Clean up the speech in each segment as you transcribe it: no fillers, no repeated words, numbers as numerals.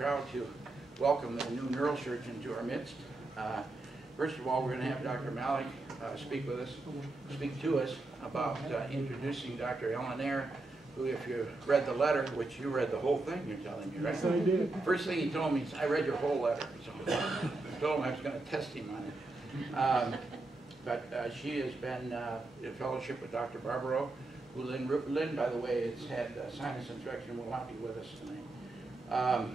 proud to welcome the new neurosurgeon to our midst. First of all, we're going to have Dr. Malik speak to us about introducing Dr. Ellen Ayer, who, if you read the letter, which you read the whole thing, you're telling me, right? Yes, I did. First thing he told me is, I read your whole letter. So I told him I was going to test him on it. But she has been in fellowship with Dr. Barbaro, who Lynn, by the way, has had sinus infection, will not be with us tonight.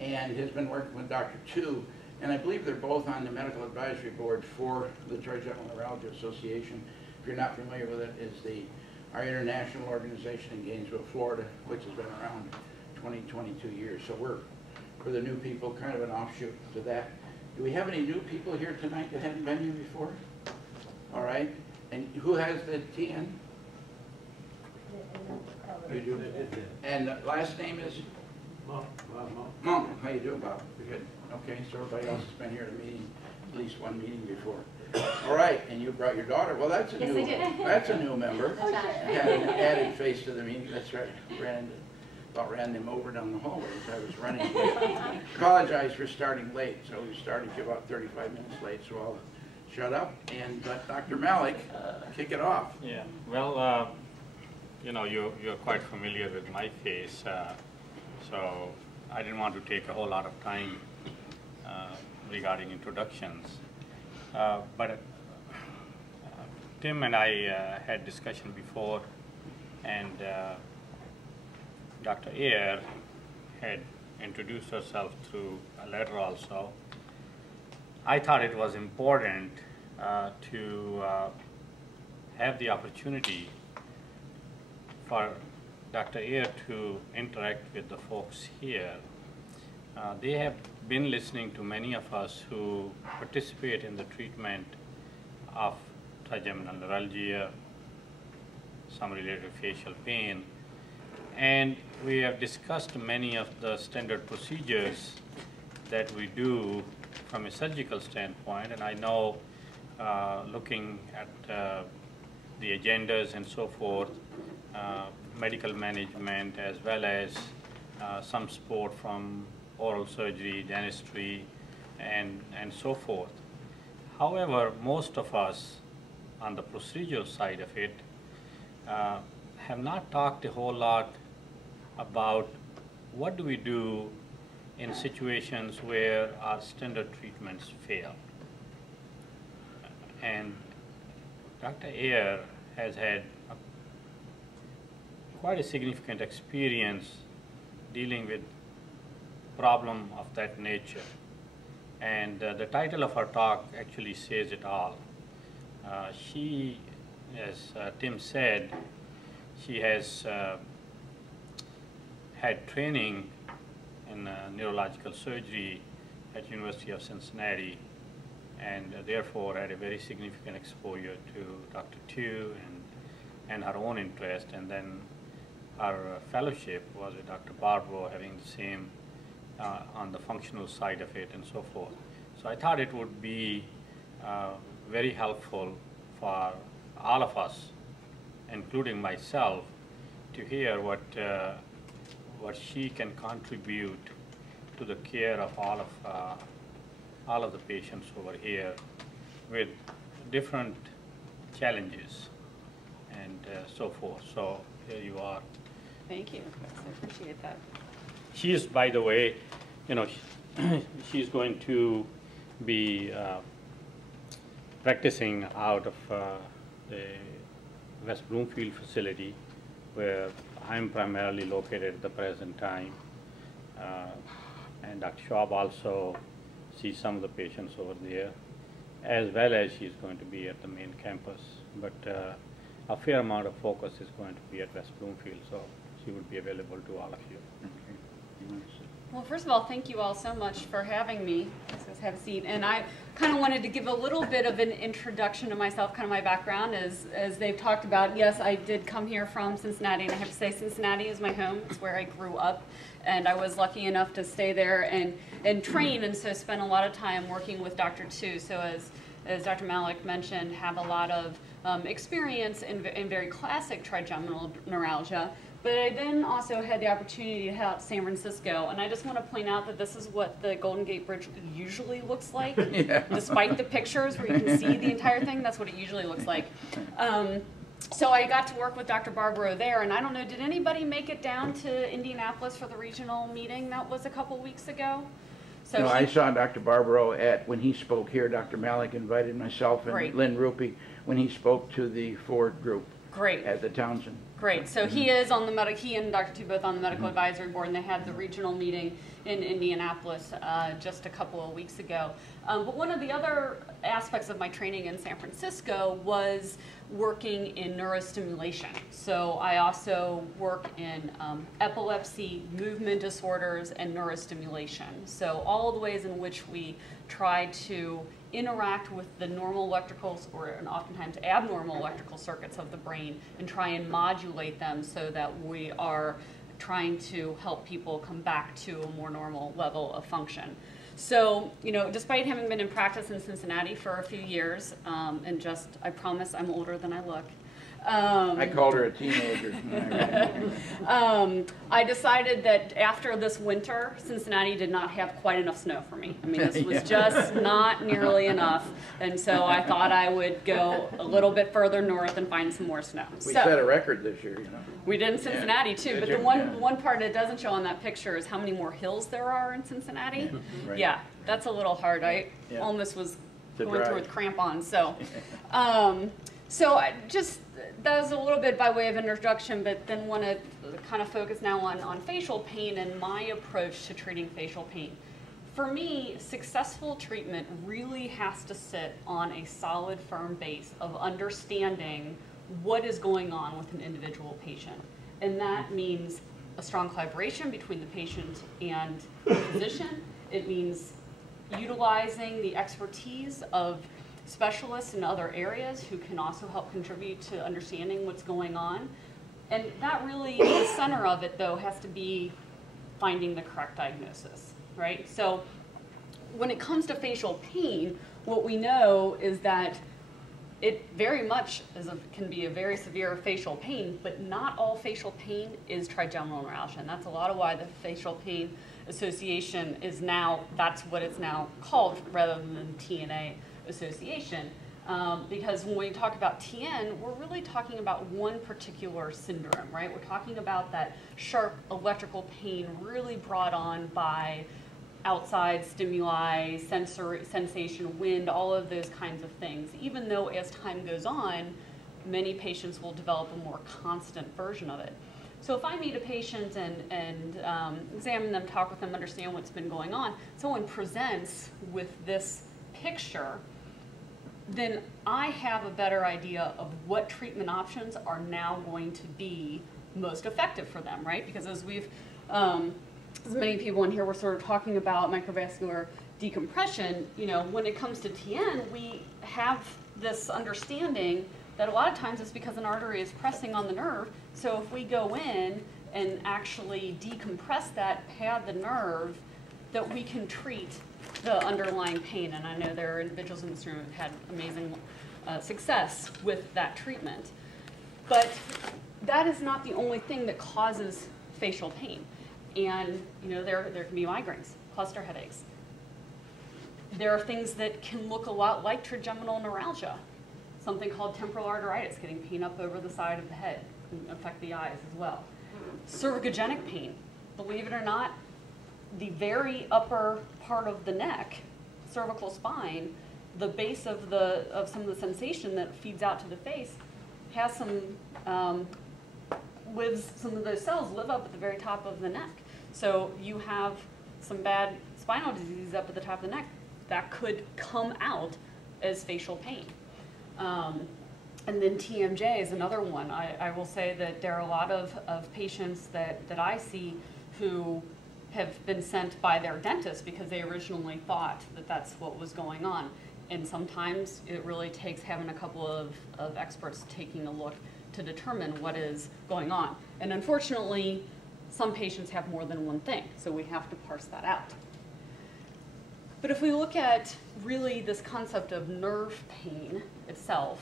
And has been working with Dr. Tu, and I believe they're both on the medical advisory board for the Trigeminal Neuralgia Association. If you're not familiar with it, it's our international organization in Gainesville, Florida, which has been around 22 years. So we're, for the new people, kind of an offshoot to that. Do we have any new people here tonight that haven't been here before? All right. And who has the TN? You do. And the last name is? Monk. How you doing, Bob? Good. Okay, so everybody else has been here at a meeting, at least one meeting before. All right, and you brought your daughter. Well, that's a new member. Had an added face to the meeting. That's right. About ran them over down the hallway as I was running. Apologize for starting late. So we started about 35 minutes late. So I'll shut up and let Dr. Malik kick it off. Yeah. Well, you know, you're quite familiar with my face. So I didn't want to take a whole lot of time regarding introductions. But Tim and I had discussion before, and Dr. Ayer had introduced herself through a letter also. I thought it was important to have the opportunity for Dr. Ayer to interact with the folks here. They have been listening to many of us who participate in the treatment of trigeminal neuralgia, some related facial pain, and we have discussed many of the standard procedures that we do from a surgical standpoint. And I know, looking at the agendas and so forth, medical management as well as some support from oral surgery, dentistry, and so forth. However, most of us on the procedural side of it have not talked a whole lot about what do we do in situations where our standard treatments fail. And Dr. Ayer has had quite a significant experience dealing with problem of that nature. And the title of her talk actually says it all. She, as Tim said, she has had training in neurological surgery at University of Cincinnati, and therefore had a very significant exposure to Dr. Tu and her own interest. And then her fellowship was with Dr. Barbaro, having the same on the functional side of it and so forth. So I thought it would be very helpful for all of us, including myself, to hear what she can contribute to the care of all of the patients over here with different challenges and so forth. So here you are. Thank you. I appreciate that. She is, by the way, you know, she's going to be practicing out of the West Bloomfield facility, where I'm primarily located at the present time. And Dr. Schwab also sees some of the patients over there, as well as she's going to be at the main campus. But a fair amount of focus is going to be at West Bloomfield, so she would be available to all of you. Okay. Well, first of all, thank you all so much for having me. Let's have a seat. And I kind of wanted to give a little bit of an introduction to myself, kind of my background. As they've talked about, yes, I did come here from Cincinnati, and I have to say Cincinnati is my home. It's where I grew up, and I was lucky enough to stay there and train, and so spent a lot of time working with Dr. Tu. So as Dr. Malik mentioned, have a lot of experience in very classic trigeminal neuralgia, But I then also had the opportunity to head out to San Francisco, and I just want to point out that this is what the Golden Gate Bridge usually looks like. Yeah. Despite the pictures where you can see the entire thing, that's what it usually looks like. So I got to work with Dr. Barbaro there, and I don't know, did anybody make it down to Indianapolis for the regional meeting that was a couple weeks ago? So No, I saw Dr. Barbaro when he spoke here. Dr. Malik invited myself and Great. Lynn Ruppy when he spoke to the Ford group Great. at the Townsend. Great. So he is on the he and Dr. Tu both on the medical advisory board, and they had the regional meeting in Indianapolis just a couple of weeks ago. But one of the other aspects of my training in San Francisco was working in neurostimulation. So I also work in epilepsy, movement disorders, and neurostimulation. So all of the ways in which we try to interact with the normal electricals and oftentimes abnormal electrical circuits of the brain and try and modulate them so that we are trying to help people come back to a more normal level of function. So, you know, despite having been in practice in Cincinnati for a few years, and just, I promise I'm older than I look. I called her a teenager. I decided that after this winter, Cincinnati did not have quite enough snow for me. I mean, this was just not nearly enough. And so I thought I would go a little bit further north and find some more snow. We set a record this year, you know. We did in Cincinnati Yeah. too, but Did the you? one part it doesn't show on that picture is how many more hills there are in Cincinnati. Right. Yeah, that's a little hard. I Yeah. almost was To going through drive. with crampons. So, so I just, that was a little bit by way of introduction, but then want to kind of focus now on facial pain and my approach to treating facial pain. For me, successful treatment really has to sit on a solid, firm base of understanding what is going on with an individual patient. And that means a strong collaboration between the patient and the physician. It means utilizing the expertise of specialists in other areas who can also help contribute to understanding what's going on. And that really, the center of it though, has to be finding the correct diagnosis, right? So when it comes to facial pain, what we know is that it very much can be a very severe facial pain, but not all facial pain is trigeminal neuralgia. And that's a lot of why the Facial Pain Association is now, that's what it's now called rather than TNA Association. Because when we talk about TN, we're really talking about one particular syndrome, right? We're talking about that sharp electrical pain really brought on by outside stimuli, sensation, wind, all of those kinds of things. Even though as time goes on, many patients will develop a more constant version of it. So if I meet a patient and examine them, talk with them, understand what's been going on, someone presents with this picture, then I have a better idea of what treatment options are now going to be most effective for them, right? Because as we've, as many people in here were sort of talking about microvascular decompression, you know, when it comes to TN, we have this understanding that a lot of times it's because an artery is pressing on the nerve. So if we go in and actually decompress that, pad the nerve, that we can treat the underlying pain. And I know there are individuals in this room who've had amazing success with that treatment. But that is not the only thing that causes facial pain. And you know, there can be migraines, cluster headaches. There are things that can look a lot like trigeminal neuralgia, something called temporal arteritis, getting pain up over the side of the head, can affect the eyes as well. Cervicogenic pain, believe it or not, the very upper part of the neck, cervical spine, the base of some of the sensation that feeds out to the face has some some of those cells live up at the very top of the neck. So you have some bad spinal disease up at the top of the neck that could come out as facial pain. And then TMJ is another one. I will say that there are a lot of patients that I see who have been sent by their dentist because they originally thought that that's what was going on. And sometimes it really takes having a couple of experts taking a look to determine what is going on. And unfortunately, some patients have more than one thing, so we have to parse that out. But if we look at really this concept of nerve pain itself,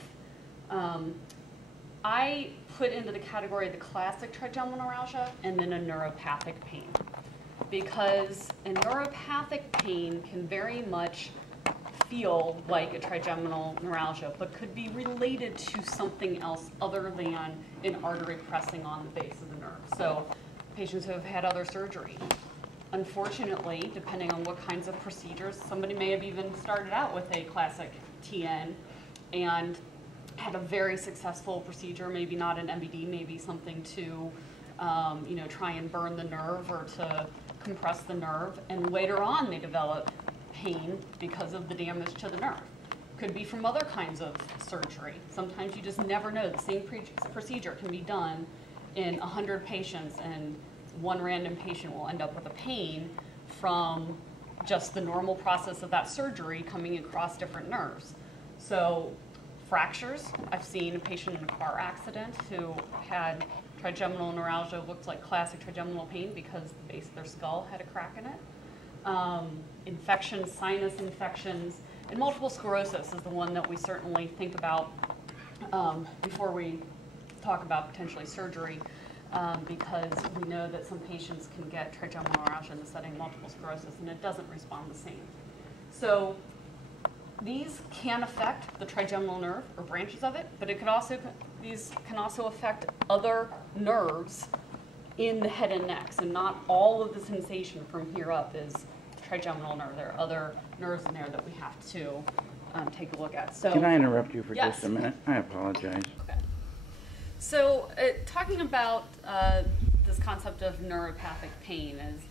I put into the category the classic trigeminal neuralgia and then a neuropathic pain. Because a neuropathic pain can very much feel like a trigeminal neuralgia, but could be related to something else other than an artery pressing on the base of the nerve. So patients who have had other surgery. Unfortunately, depending on what kinds of procedures, somebody may have even started out with a classic TN and had a very successful procedure, maybe not an MBD, maybe something to try and burn the nerve or to compress the nerve, and later on they develop pain because of the damage to the nerve. Could be from other kinds of surgery. Sometimes you just never know. The same procedure can be done in 100 patients, and one random patient will end up with a pain from just the normal process of that surgery coming across different nerves. So fractures, I've seen a patient in a car accident who had trigeminal neuralgia, looked like classic trigeminal pain because the base of their skull had a crack in it. Infections, sinus infections, and multiple sclerosis is the one that we certainly think about before we talk about potentially surgery, because we know that some patients can get trigeminal neuralgia in the setting of multiple sclerosis and it doesn't respond the same. So these can affect the trigeminal nerve or branches of it, but these can also affect other nerves in the head and neck. So not all of the sensation from here up is trigeminal nerve. There are other nerves in there that we have to take a look at. So Can I interrupt you for Yes. just a minute? I apologize. Okay. So talking about this concept of neuropathic pain is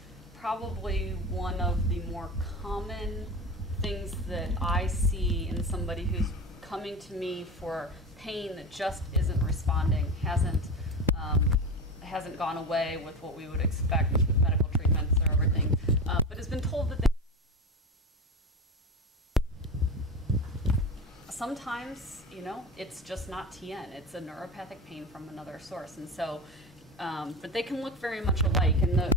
probably one of the more common things that I see in somebody who's coming to me for pain that just isn't responding, hasn't gone away with what we would expect with medical treatments or everything, but has been told that sometimes, it's just not TN. It's a neuropathic pain from another source. And so, but they can look very much alike. And the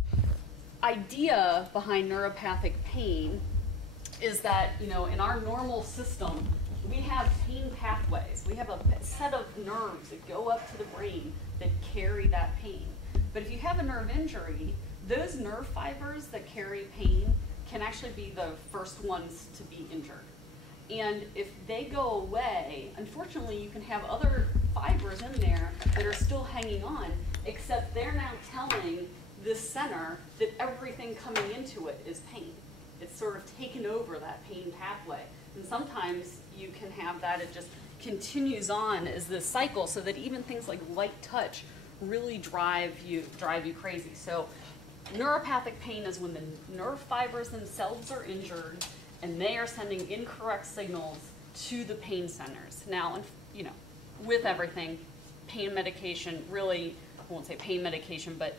idea behind neuropathic pain is that, in our normal system, we have pain pathways. We have a set of nerves that go up to the brain that carry that pain. But if you have a nerve injury, those nerve fibers that carry pain can actually be the first ones to be injured. And if they go away, unfortunately, you can have other fibers in there that are still hanging on, except they're now telling this center that everything coming into it is pain. It's sort of taken over that pain pathway. And sometimes you can have that, it just continues on as this cycle, so that even things like light touch really drive you crazy. So neuropathic pain is when the nerve fibers themselves are injured and they are sending incorrect signals to the pain centers. Now, with everything, pain medication, really, I won't say pain medication, but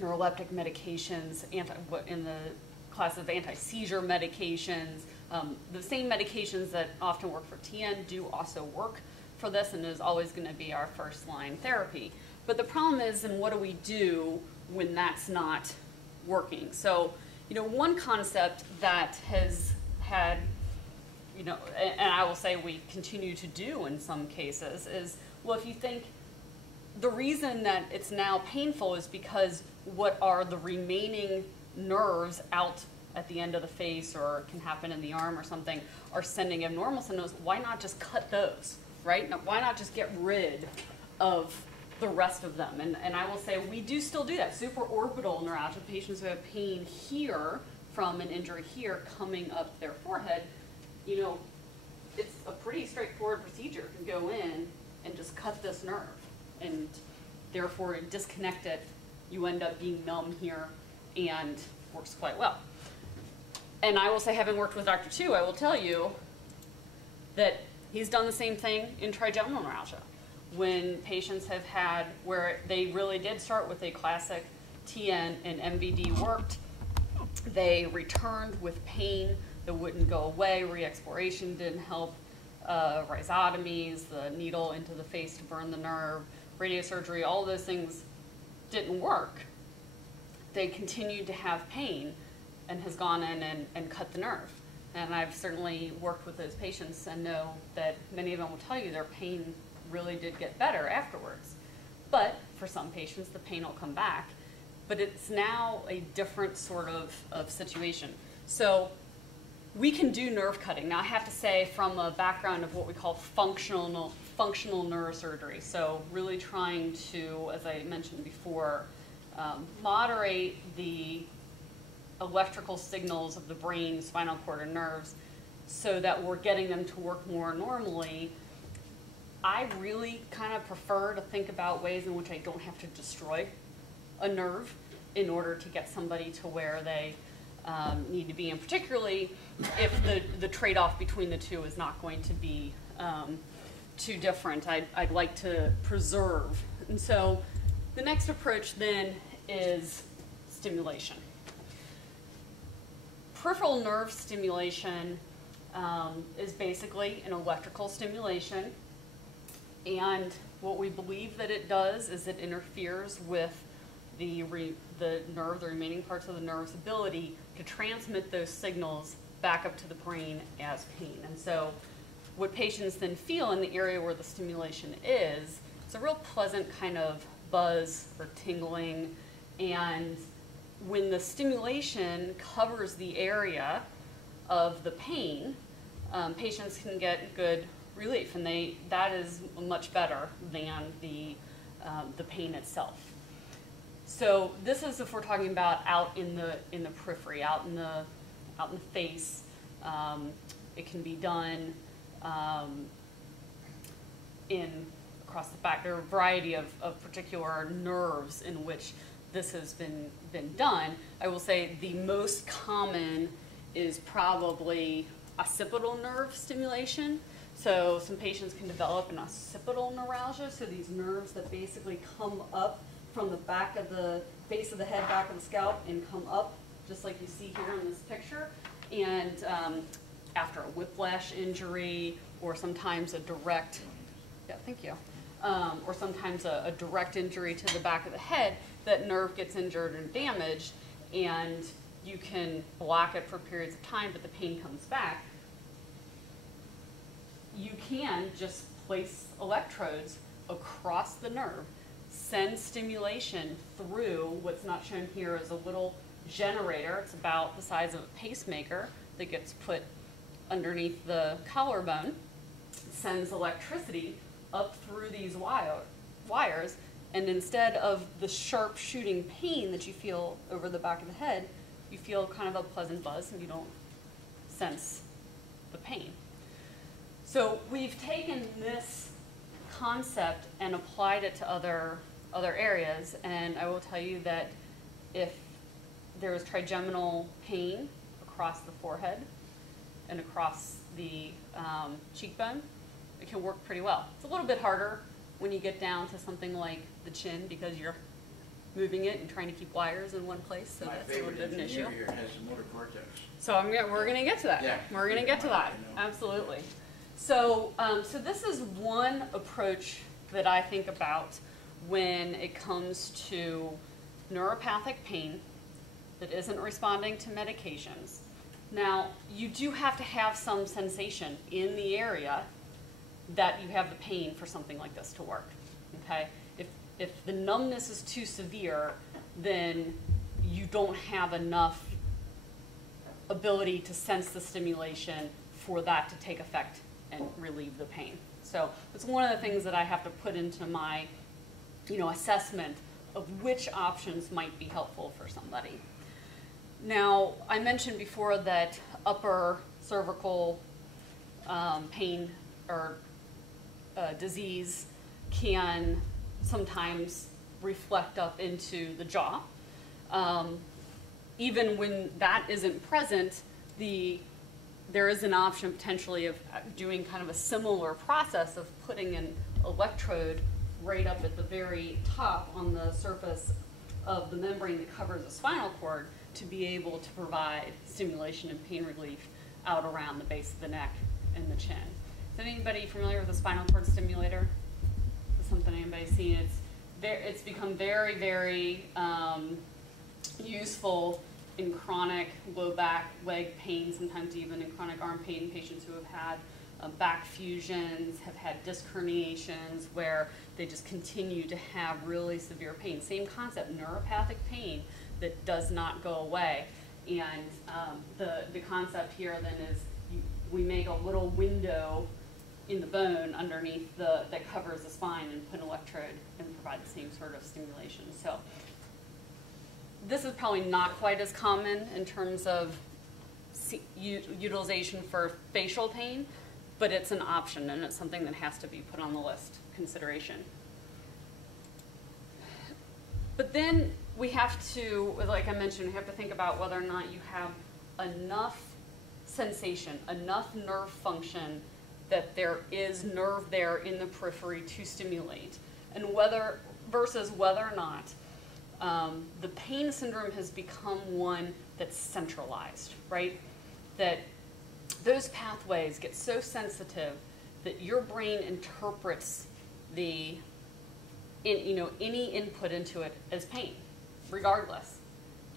neuroleptic medications, in the class of anti-seizure medications, the same medications that often work for TN do also work for this, and is always going to be our first line therapy. But the problem is, and what do we do when that's not working? So, one concept that has had, and I will say we continue to do in some cases, is, well, if you think the reason that it's now painful is because what are the remaining nerves out at the end of the face, or can happen in the arm or something, are sending abnormal signals, why not just cut those, right? Now, why not just get rid of the rest of them? And I will say we do still do that. Supraorbital neuralgia, patients who have pain here from an injury here coming up their forehead, it's a pretty straightforward procedure. You can go in and just cut this nerve and therefore disconnect it. You end up being numb here and works quite well. And I will say, having worked with Dr. Tu, I will tell you that he's done the same thing in trigeminal neuralgia. When patients have had, where they really did start with a classic TN and MVD worked, they returned with pain that wouldn't go away, re-exploration didn't help, rhizotomies, the needle into the face to burn the nerve, radiosurgery, all those things didn't work. They continued to have pain and has gone in and cut the nerve. And I've certainly worked with those patients and know that many of them will tell you their pain really did get better afterwards. But for some patients, the pain will come back. But it's now a different sort of situation. So we can do nerve cutting. Now I have to say, from a background of what we call functional neurosurgery, so really trying to, as I mentioned before, moderate the electrical signals of the brain, spinal cord, and nerves so that we're getting them to work more normally. I really kind of prefer to think about ways in which I don't have to destroy a nerve in order to get somebody to where they need to be, and particularly if the trade-off between the two is not going to be too different. I'd like to preserve. And so the next approach then is stimulation. Peripheral nerve stimulation is basically an electrical stimulation, and what we believe that it does is it interferes with the remaining parts of the nerve's ability to transmit those signals back up to the brain as pain. And so what patients then feel in the area where the stimulation is, it's a real pleasant kind of buzz or tingling, and when the stimulation covers the area of the pain, patients can get good relief, and that is much better than the pain itself. So this is if we're talking about out in the periphery, out in the face. It can be done across the back. There are a variety of particular nerves in which this has been done. I will say the most common is probably occipital nerve stimulation. So some patients can develop an occipital neuralgia, so these nerves that basically come up from the back of the base of the head, back of the scalp, and come up, just like you see here in this picture. And after a whiplash injury, or sometimes a direct, or sometimes a direct injury to the back of the head, that nerve gets injured and damaged, and you can block it for periods of time, but the pain comes back. You can just place electrodes across the nerve, send stimulation through what's not shown here is a little generator. It's about the size of a pacemaker that gets put underneath the collarbone, sends electricity up through these wires, and instead of the sharp shooting pain that you feel over the back of the head, you feel kind of a pleasant buzz and you don't sense the pain. So we've taken this concept and applied it to other areas, and I will tell you that if there is trigeminal pain across the forehead and across the cheekbone, it can work pretty well. It's a little bit harder when you get down to something like the chin because you're moving it and trying to keep wires in one place, so that's a little bit of an issue. My favorite engineer here has a motor cortex. So we're going to get to that. Yeah. We're going to get to that. Absolutely. So, so this is one approach that I think about when it comes to neuropathic pain that isn't responding to medications. Now, you do have to have some sensation in the area that you have the pain for something like this to work, okay? If the numbness is too severe, then you don't have enough ability to sense the stimulation for that to take effect and relieve the pain. So it's one of the things that I have to put into my, assessment of which options might be helpful for somebody. Now, I mentioned before that upper cervical pain or disease can sometimes reflect up into the jaw. Even when that isn't present, there is an option potentially of doing kind of a similar process of putting an electrode right up at the very top on the surface of the membrane that covers the spinal cord to be able to provide stimulation and pain relief out around the base of the neck and the chin. Is anybody familiar with a spinal cord stimulator? Is this something anybody's seen? It's become very, very useful in chronic low back, leg pain, sometimes even in chronic arm pain, patients who have had back fusions, have had disc herniations where they just continue to have really severe pain. Same concept, neuropathic pain that does not go away. And the concept here then is we make a little window in the bone underneath that covers the spine and put an electrode and provide the same sort of stimulation. So this is probably not quite as common in terms of utilization for facial pain, but it's an option and it's something that has to be put on the list consideration. But then we have to, like I mentioned, we have to think about whether or not you have enough sensation, enough nerve function that there is nerve there in the periphery to stimulate, and versus whether or not the pain syndrome has become one that's centralized, right? That those pathways get so sensitive that your brain interprets any input into it as pain, regardless.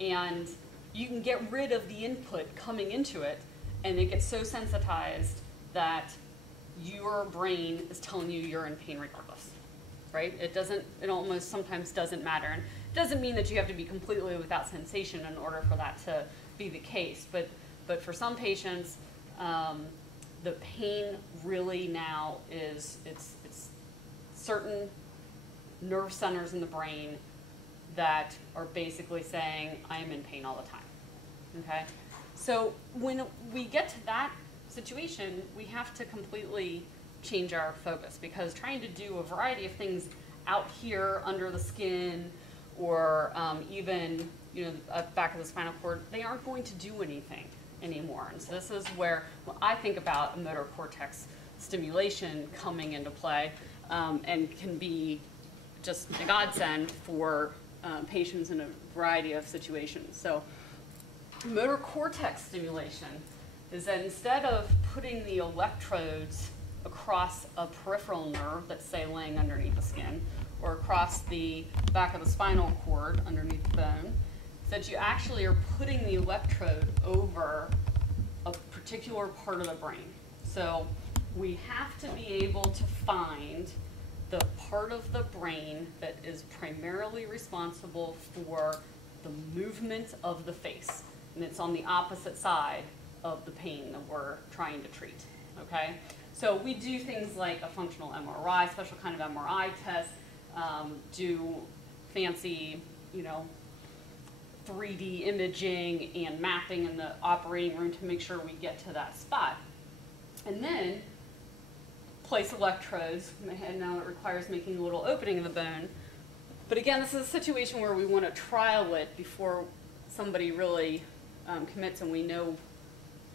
And you can get rid of the input coming into it, and it gets so sensitized that your brain is telling you you're in pain regardless, right? It almost sometimes doesn't matter. And it doesn't mean that you have to be completely without sensation in order for that to be the case. But for some patients, the pain really now is, it's certain nerve centers in the brain that are basically saying, I am in pain all the time, okay? So when we get to that situation, we have to completely change our focus, because trying to do a variety of things out here under the skin or even back of the spinal cord, they aren't going to do anything anymore. And so this is where I think about motor cortex stimulation coming into play, and can be just a godsend for patients in a variety of situations. So motor cortex stimulation is that instead of putting the electrodes across a peripheral nerve that's, say, laying underneath the skin, or across the back of the spinal cord underneath the bone, that you actually are putting the electrode over a particular part of the brain. So we have to be able to find the part of the brain that is primarily responsible for the movement of the face. And it's on the opposite side of the pain that we're trying to treat, okay? So we do things like a functional MRI, special kind of MRI test, do fancy, 3D imaging and mapping in the operating room to make sure we get to that spot. And then place electrodes, and now it requires making a little opening in the bone. But again, this is a situation where we want to trial it before somebody really commits and we know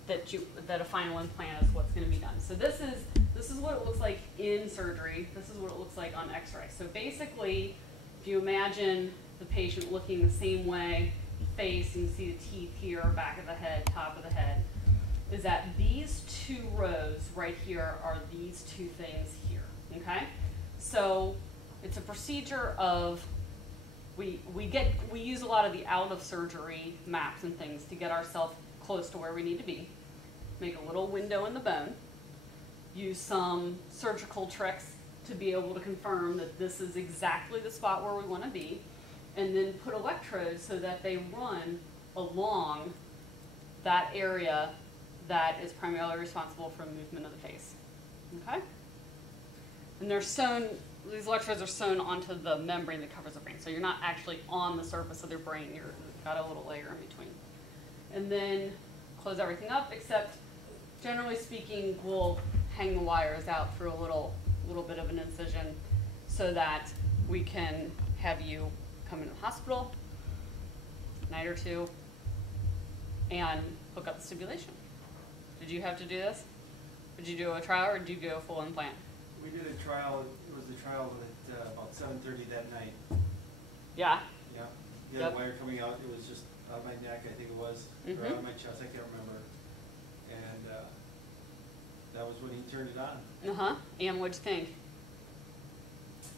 that a final implant is what's going to be done. So this is what it looks like in surgery. This is what it looks like on x-ray. So basically, if you imagine the patient looking the same way, face, you can see the teeth here, back of the head, top of the head, is that these two rows right here are these two things here, okay? So it's a procedure of, we use a lot of the out of surgery maps and things to get ourselves close to where we need to be. Make a little window in the bone, use some surgical tricks to be able to confirm that this is exactly the spot where we want to be, and then put electrodes so that they run along that area that is primarily responsible for movement of the face, okay? And they're sewn, these electrodes are sewn onto the membrane that covers the brain, so you're not actually on the surface of their brain, you've got a little layer in between. And then close everything up, except generally speaking, we'll hang the wires out through a little bit of an incision so that we can have you come into the hospital a night or two and hook up the stimulation. Did you have to do this? Did you do a trial or did you go full implant? We did a trial. It was a trial at about 7:30 that night. Yeah. Yeah. The Yep. wire coming out. It was just out my neck, I think it was, or out my chest. I can't remember. And that was when he turned it on. And what'd you think?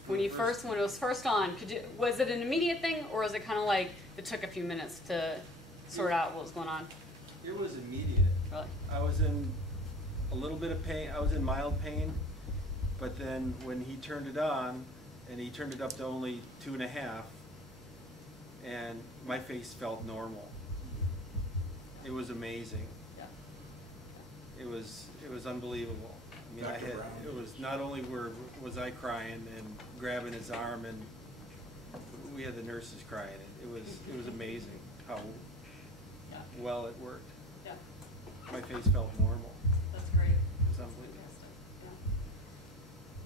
When it was first on, was it an immediate thing, or was it kind of like it took a few minutes to sort out what was going on? It was immediate. Really? I was in a little bit of pain. I was in mild pain, but then when he turned it on, and he turned it up to only 2.5, and my face felt normal. It was amazing. Yeah. It was unbelievable. I mean, Dr. Brown. it was not only was I crying and grabbing his arm, and we had the nurses crying. It was amazing how Yeah. well it worked. Yeah. My face felt normal. That's great. It was unbelievable.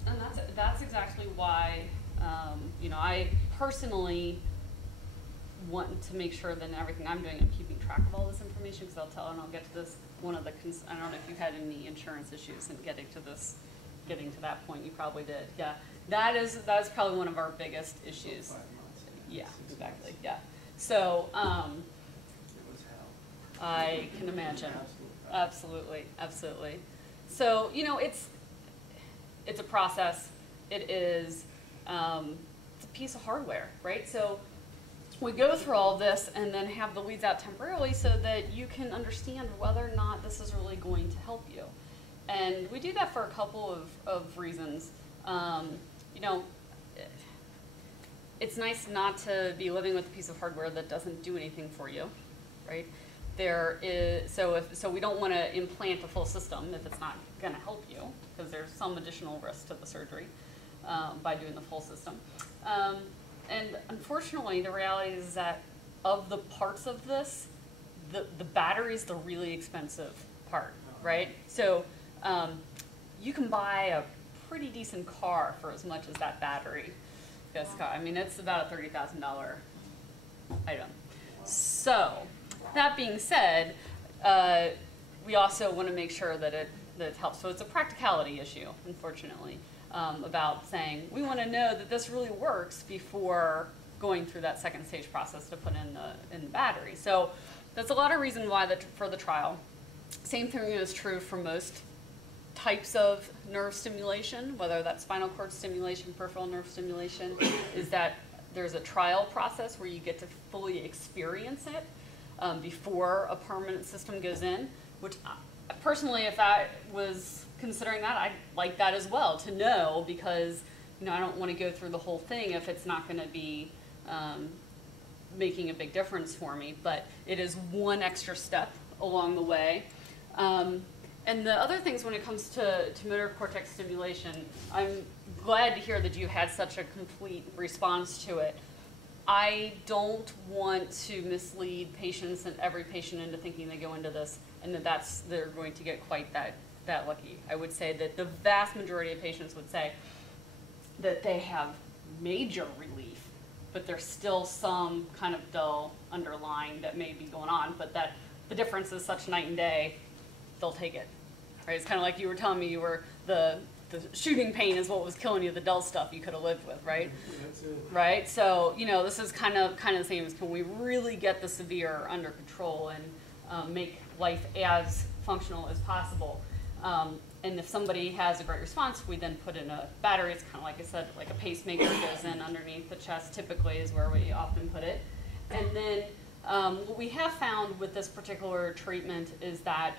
Yeah. And that's exactly why, you know, I personally want to make sure that in everything I'm doing, I'm keeping track of all this information, because I'll get to this, one of the, I don't know if you had any insurance issues in getting to that point. You probably did. Yeah. That's probably one of our biggest issues. 5 months. Yeah, 6 exactly. months. Yeah. So, It was hell. I can imagine. Absolute hell. Absolutely, absolutely. So, you know, it's a process. It is, it's a piece of hardware, right? So we go through all this and then have the leads out temporarily so that you can understand whether or not this is really going to help you. And we do that for a couple of reasons. You know, it's nice not to be living with a piece of hardware that doesn't do anything for you, right? So we don't want to implant a full system if it's not going to help you, because there's some additional risk to the surgery by doing the full system. And unfortunately, the reality is that of the parts of this, the battery is the really expensive part, right? So you can buy a pretty decent car for as much as that battery. This car, I mean, it's about a $30,000 item. So that being said, we also want to make sure that it helps. So it's a practicality issue, unfortunately, about saying we want to know that this really works before going through that second stage process to put in the battery. So that's a lot of reason why for the trial. Same thing is true for most types of nerve stimulation, whether that's spinal cord stimulation, peripheral nerve stimulation, is that there's a trial process where you get to fully experience it before a permanent system goes in, which personally, if I was considering that, I'd like that as well, to know, because you know, I don't want to go through the whole thing if it's not going to be making a big difference for me. But it is one extra step along the way. And the other things when it comes to motor cortex stimulation, I'm glad to hear that you had such a complete response to it. I don't want to mislead patients and every patient into thinking they go into this and that they're going to get quite that lucky. I would say that the vast majority of patients would say that they have major relief, but there's still some kind of dull underlying that may be going on, but that the difference is such night and day, they'll take it. Right? It's kind of like you were telling me you were the shooting pain is what was killing you, the dull stuff you could have lived with, right? That's it. Right? So, you know, this is kind of the same as, can we really get the severe under control and make life as functional as possible? And if somebody has a great response, we then put in a battery. It's kind of like I said, like a pacemaker goes in underneath the chest, typically is where we often put it. And then what we have found with this particular treatment is that,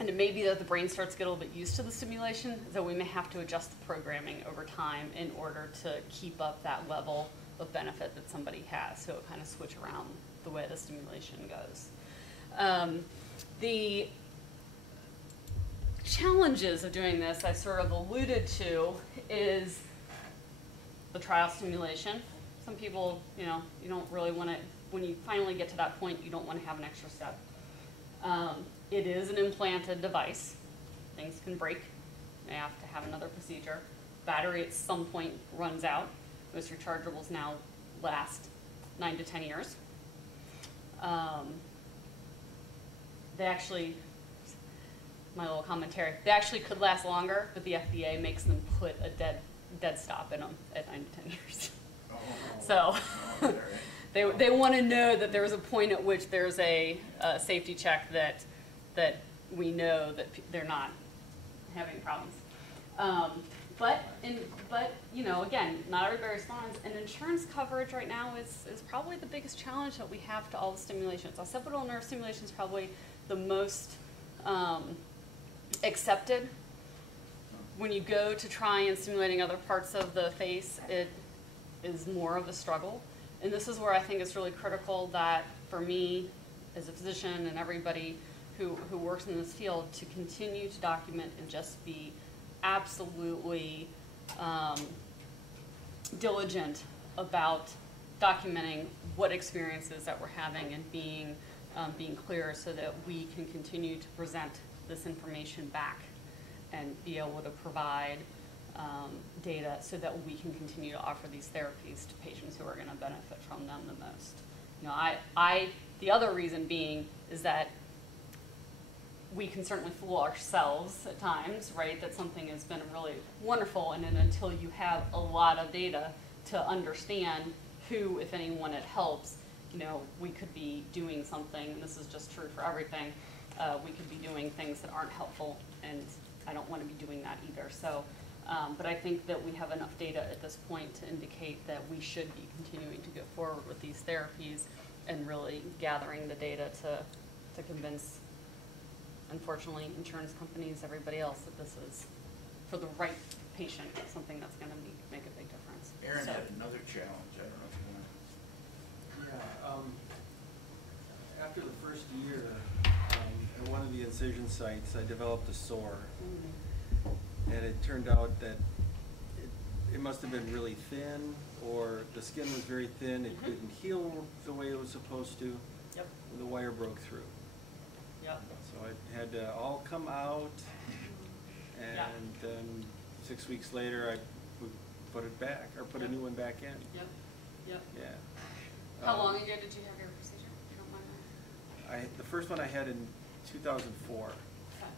and it may be that the brain starts to get a little bit used to the stimulation, so we may have to adjust the programming over time in order to keep up that level of benefit that somebody has. So it kind of switch around the way the stimulation goes. The challenges of doing this, I sort of alluded to, is the trial stimulation. Some people, you know, you don't really want to, when you finally get to that point, you don't want to have an extra step. It is an implanted device. Things can break. They have to have another procedure. Battery at some point runs out. Most rechargeables now last 9 to 10 years. They actually, my little commentary, they actually could last longer, but the FDA makes them put a dead stop in them at 9 to 10 years. So they want to know that there's a point at which there's a safety check that we know that they're not having problems. But you know, again, not everybody responds, and insurance coverage right now is probably the biggest challenge that we have to all the stimulations. Occipital nerve stimulation is probably the most accepted. When you go to try and stimulating other parts of the face, it is more of a struggle. And this is where I think it's really critical that for me as a physician and everybody who works in this field to continue to document and just be absolutely diligent about documenting what experiences that we're having and being clear so that we can continue to present this information back and be able to provide data so that we can continue to offer these therapies to patients who are going to benefit from them the most. You know, the other reason being is that we can certainly fool ourselves at times, right, that something has been really wonderful, and then until you have a lot of data to understand who, if anyone, it helps, you know, we could be doing something, and this is just true for everything, we could be doing things that aren't helpful, and I don't want to be doing that either. So, but I think that we have enough data at this point to indicate that we should be continuing to go forward with these therapies and really gathering the data to convince, unfortunately, insurance companies, everybody else, that this is, for the right patient, something that's going to make a big difference. Aaron So, had another challenge. I don't know if you want Yeah, after the first year, at one of the incision sites, I developed a sore. And it turned out that it must have been really thin, or the skin was very thin. It couldn't heal the way it was supposed to. Yep. The wire broke through. Yep. So it had to all come out, and Yeah. then 6 weeks later, I would put it back, or put a new one back in. Yep. Yep. Yeah. How long ago did you have your procedure? If you don't mind The first one I had in 2004. that.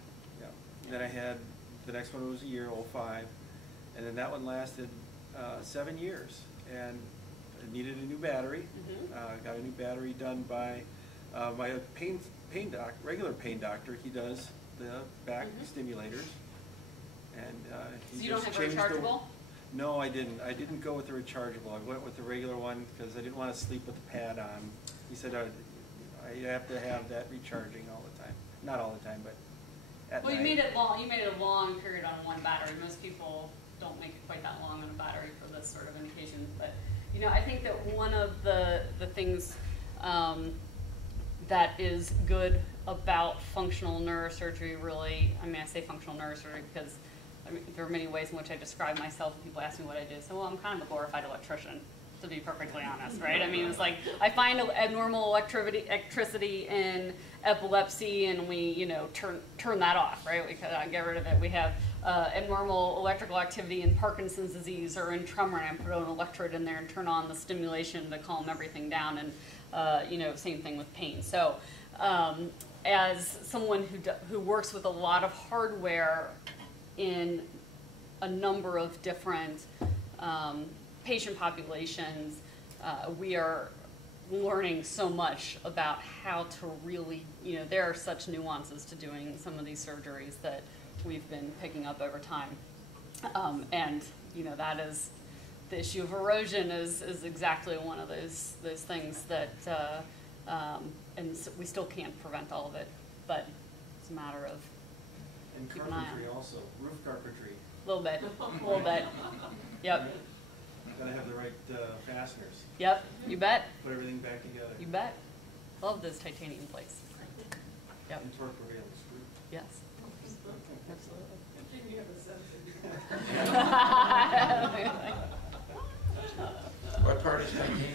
Yeah. Then I had, the next one was a year, 05, and then that one lasted 7 years, and I needed a new battery. Got a new battery done by my regular pain doctor. He does the back stimulators, and he So you don't just have changed rechargeable? No, I didn't. I didn't go with the rechargeable. I went with the regular one because I didn't want to sleep with the pad on. He said I have to have that recharging all the time. Not all the time, but at Well, night. you made it long. You made it a long period on one battery. Most people don't make it quite that long on a battery for this sort of indication. But you know, I think that one of the things that is good about functional neurosurgery, really, I mean, I say functional neurosurgery because I mean, there are many ways in which I describe myself. People ask me what I do. So, well, I'm kind of a glorified electrician, to be perfectly honest, right? I mean, it's like I find abnormal electricity in epilepsy, and we, you know, turn that off, right? We get rid of it. We have abnormal electrical activity in Parkinson's disease or in tremor, and I put an electrode in there and turn on the stimulation to calm everything down, and you know, same thing with pain. So, as someone who works with a lot of hardware in a number of different patient populations, we are learning so much about how to really, you know, there are such nuances to doing some of these surgeries that we've been picking up over time. And, you know, that is, the issue of erosion is exactly one of those things that, and so we still can't prevent all of it, but it's a matter of And keep an eye on carpentry it. also, roof carpentry. A little bit. Yep. Gotta have the right fasteners. Yep. You bet. Put everything back together. You bet. Love those titanium plates. Yep. And torque prevail screw. Yes. Absolutely. What part is titanium?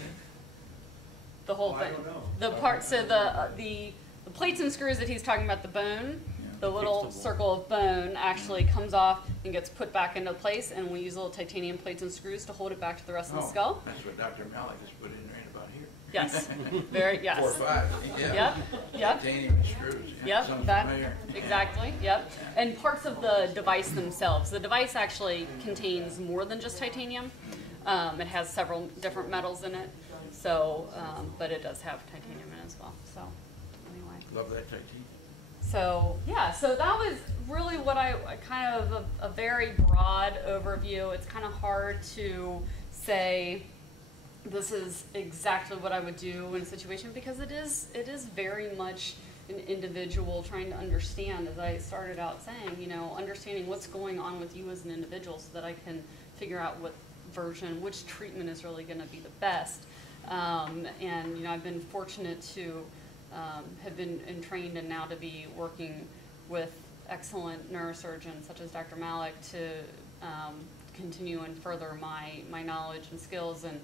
The whole Oh, I thing. don't know. The part. So the plates and screws that he's talking about, the bone, the little Fixable. circle of bone actually comes off and gets put back into place, and we use little titanium plates and screws to hold it back to the rest of the skull. That's what Dr. Malik has put in right about here. Yes. Very. Yes. 4 or 5. Yeah. Yep. Yep. Titanium and screws. Yeah, Yep, sounds that, familiar. exactly, yep. And parts of the device themselves. The device actually contains more than just titanium. It has several different metals in it, so, but it does have titanium in it as well, so, anyway. Love that titanium. So, yeah, so that was really what I kind of a very broad overview. It's kind of hard to say this is exactly what I would do in a situation because it is very much an individual, trying to understand, as I started out saying, you know, understanding what's going on with you as an individual so that I can figure out what version, which treatment is really going to be the best. And, you know, I've been fortunate to have been trained and now to be working with excellent neurosurgeons such as Dr. Malik to continue and further my knowledge and skills. And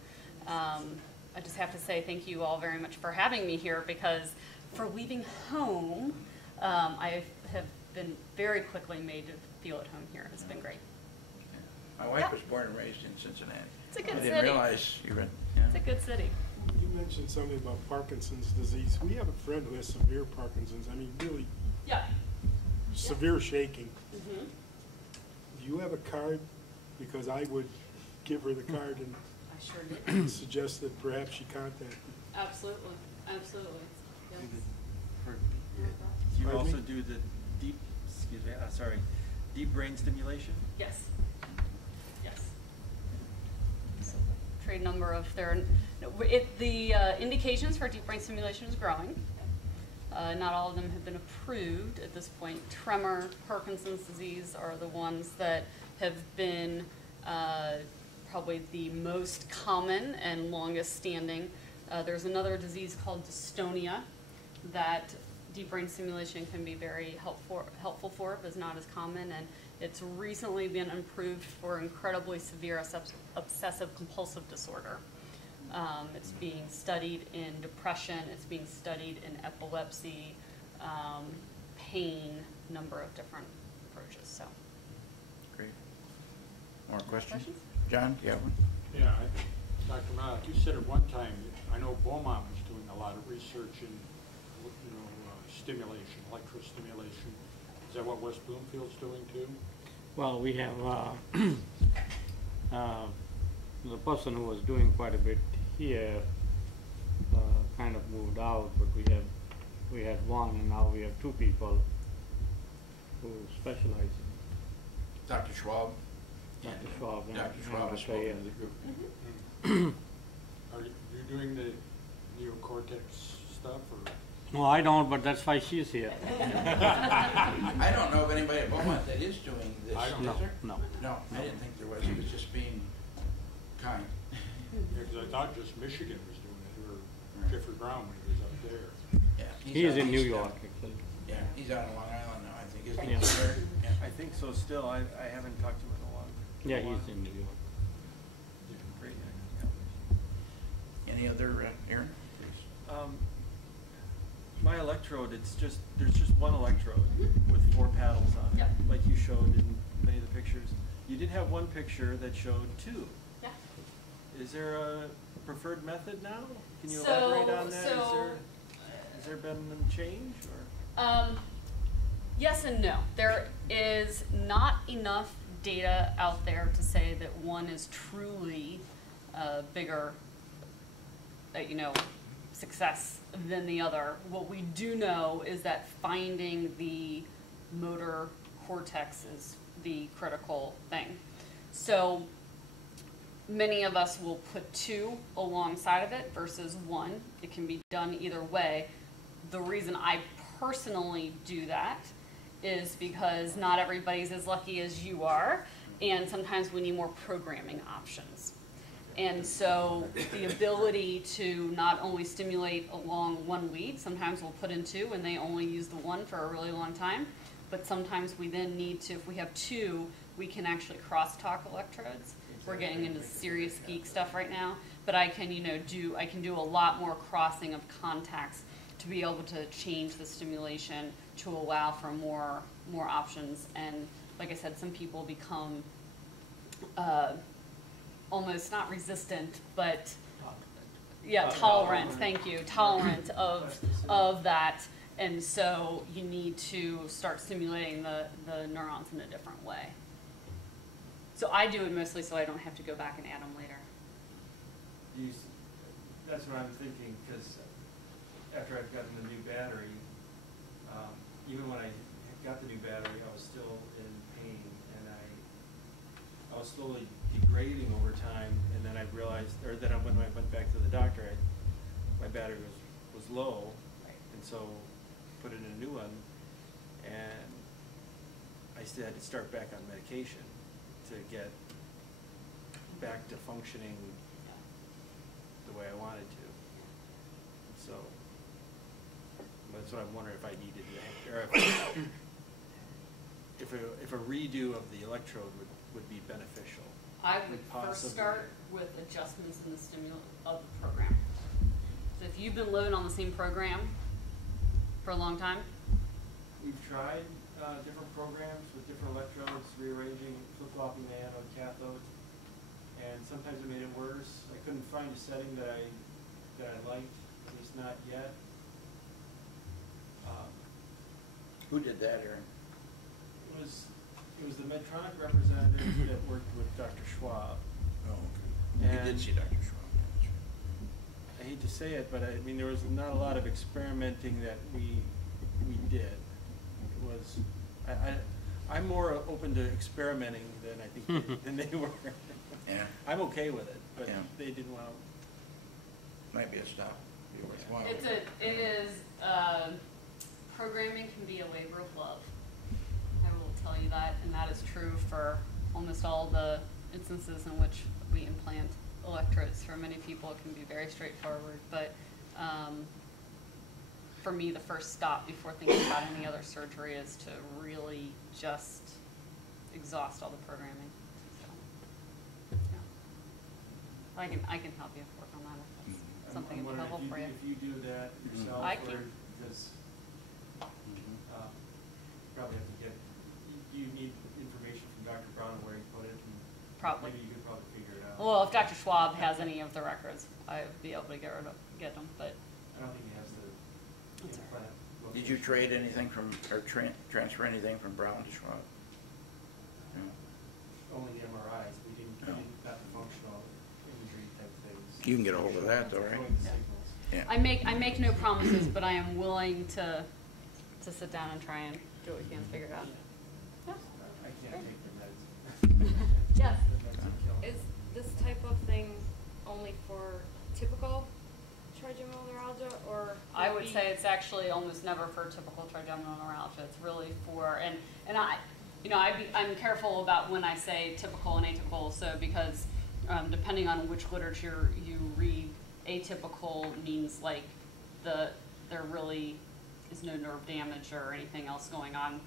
I just have to say thank you all very much for having me here, because for leaving home, I have been very quickly made to feel at home here. It's been great. My wife was born and raised in Cincinnati. It's a good I city. didn't realize you were, It's a good city. You mentioned something about Parkinson's disease. We have a friend who has severe Parkinson's. I mean, really Yeah. severe shaking. Mm-hmm. Do you have a card? Because I would give her the card and I sure did. suggest that perhaps she contact you. Absolutely. Absolutely. Yes. Do you Pardon also me? do the deep, excuse me, deep brain stimulation? Yes. Yes. Trade number of their, the indications for deep brain stimulation is growing. Not all of them have been approved at this point. Tremor, Parkinson's disease are the ones that have been probably the most common and longest standing. There's another disease called dystonia that deep brain stimulation can be very helpful for, but is not as common, and it's recently been approved for incredibly severe obsessive compulsive disorder. It's being studied in depression, it's being studied in epilepsy, pain, number of different approaches. So, great. More questions? Questions? John, do you have one? Yeah, Dr. Malik, you said at one time, I know Beaumont was doing a lot of research in, you know, stimulation, electrostimulation. Is that what West Bloomfield's doing too? Well, we have the person who was doing quite a bit here kind of moved out, but we had one, and now we have two people who specialize in Dr. Schwab? Dr. Schwab. and- Dr. Schwab and is spoken Dr. to the group. Are you doing the neocortex stuff or? No, I don't, but that's why she's here. I don't know of anybody at Beaumont that is doing this, I don't is know. there? No. No, I didn't think there was. It was just being kind. Because I thought just Michigan was doing it, or Jeffrey Brown when he was up there. Yeah, He's out in New east York, now. actually. Yeah, he's out on Long Island now, I think, isn't he? Yeah. There? Yeah. I think so still. I haven't talked to him in a long time. Yeah, he's in New York. Great. Any other, Aaron? My electrode, there's just one electrode with 4 paddles on it, Yep. like you showed in many of the pictures. You did have one picture that showed 2. Yeah. Is there a preferred method now? Can you So- elaborate on that? so- Has there been a change or? Yes and no. There is not enough data out there to say that one is truly bigger, you know, success than the other. What we do know is that finding the motor cortex is the critical thing. So many of us will put 2 alongside of it versus 1. It can be done either way. The reason I personally do that is because not everybody's as lucky as you are, and sometimes we need more programming options. And so the ability to not only stimulate along one lead, sometimes we'll put in 2 and they only use the 1 for a really long time, but sometimes we then need to, if we have 2, we can actually crosstalk electrodes. We're getting into serious geek stuff right now, but I can, you know, I can do a lot more crossing of contacts to be able to change the stimulation to allow for more options. And like I said, some people become almost not resistant, but yeah, tolerant. Thank you, tolerant of that. And so you need to start stimulating the neurons in a different way. So I do it mostly so I don't have to go back and add them later. That's what I'm thinking, because after I've gotten the new battery, even when I got the new battery, I was still in pain, and I was slowly degrading over time, and then I realized, or then when I went back to the doctor, my battery was low, and so put in a new one, and I still had to start back on medication to get back to functioning the way I wanted to. So that's what I'm wondering, if I needed to, or if a redo of the electrode would be beneficial. I would Possibly. first start with adjustments in the stimulus of the program. So if you've been living on the same program for a long time, We've tried different programs with different electrodes, rearranging, flip-flopping the anode cathode, and sometimes it made it worse. I couldn't find a setting that I liked, at least not yet. Who did that, Aaron? It was the Medtronic representative that worked with Dr. Schwab. Oh, okay. You did And- see Dr. Schwab. I hate to say it, but I mean, there was not a lot of experimenting that we did. It was, I'm more open to experimenting than I think than they were. Yeah. I'm okay with it, but Yeah. they didn't want to. Might be a stop. Be worthwhile. it is, programming can be a labor of love. I will tell you that, and that is true for almost all the instances in which we implant electrodes. For many people, it can be very straightforward, but for me, the first stop before thinking about any other surgery is to really just exhaust all the programming. So, yeah. I can help you work on that if that's something I'm that would wondering help for you. if you do that yourself, I or can. does, probably have to get, you need information from Dr. Brown on where he put it, and Probably. maybe you could probably figure it out. Well, if Dr. Schwab has any of the records, I would be able to get them, but I don't think he has the That's all implant. Did you location. trade anything from, or transfer anything from Brown to Schwab? No. Only the MRIs, we didn't, Oh. not the functional imagery type things. You can get a hold of that though, right? Showing the signals. Yeah. I make no promises, but I am willing to sit down and try and do what we can to figure it out. Yeah. I can't take the meds. Yes. The meds would kill me. Is this type of thing only for typical trigeminal neuralgia, or? I would be- say it's actually almost never for typical trigeminal neuralgia. It's really for, and I'm careful about when I say typical and atypical, so because depending on which literature you read, atypical means like there really is no nerve damage or anything else going on.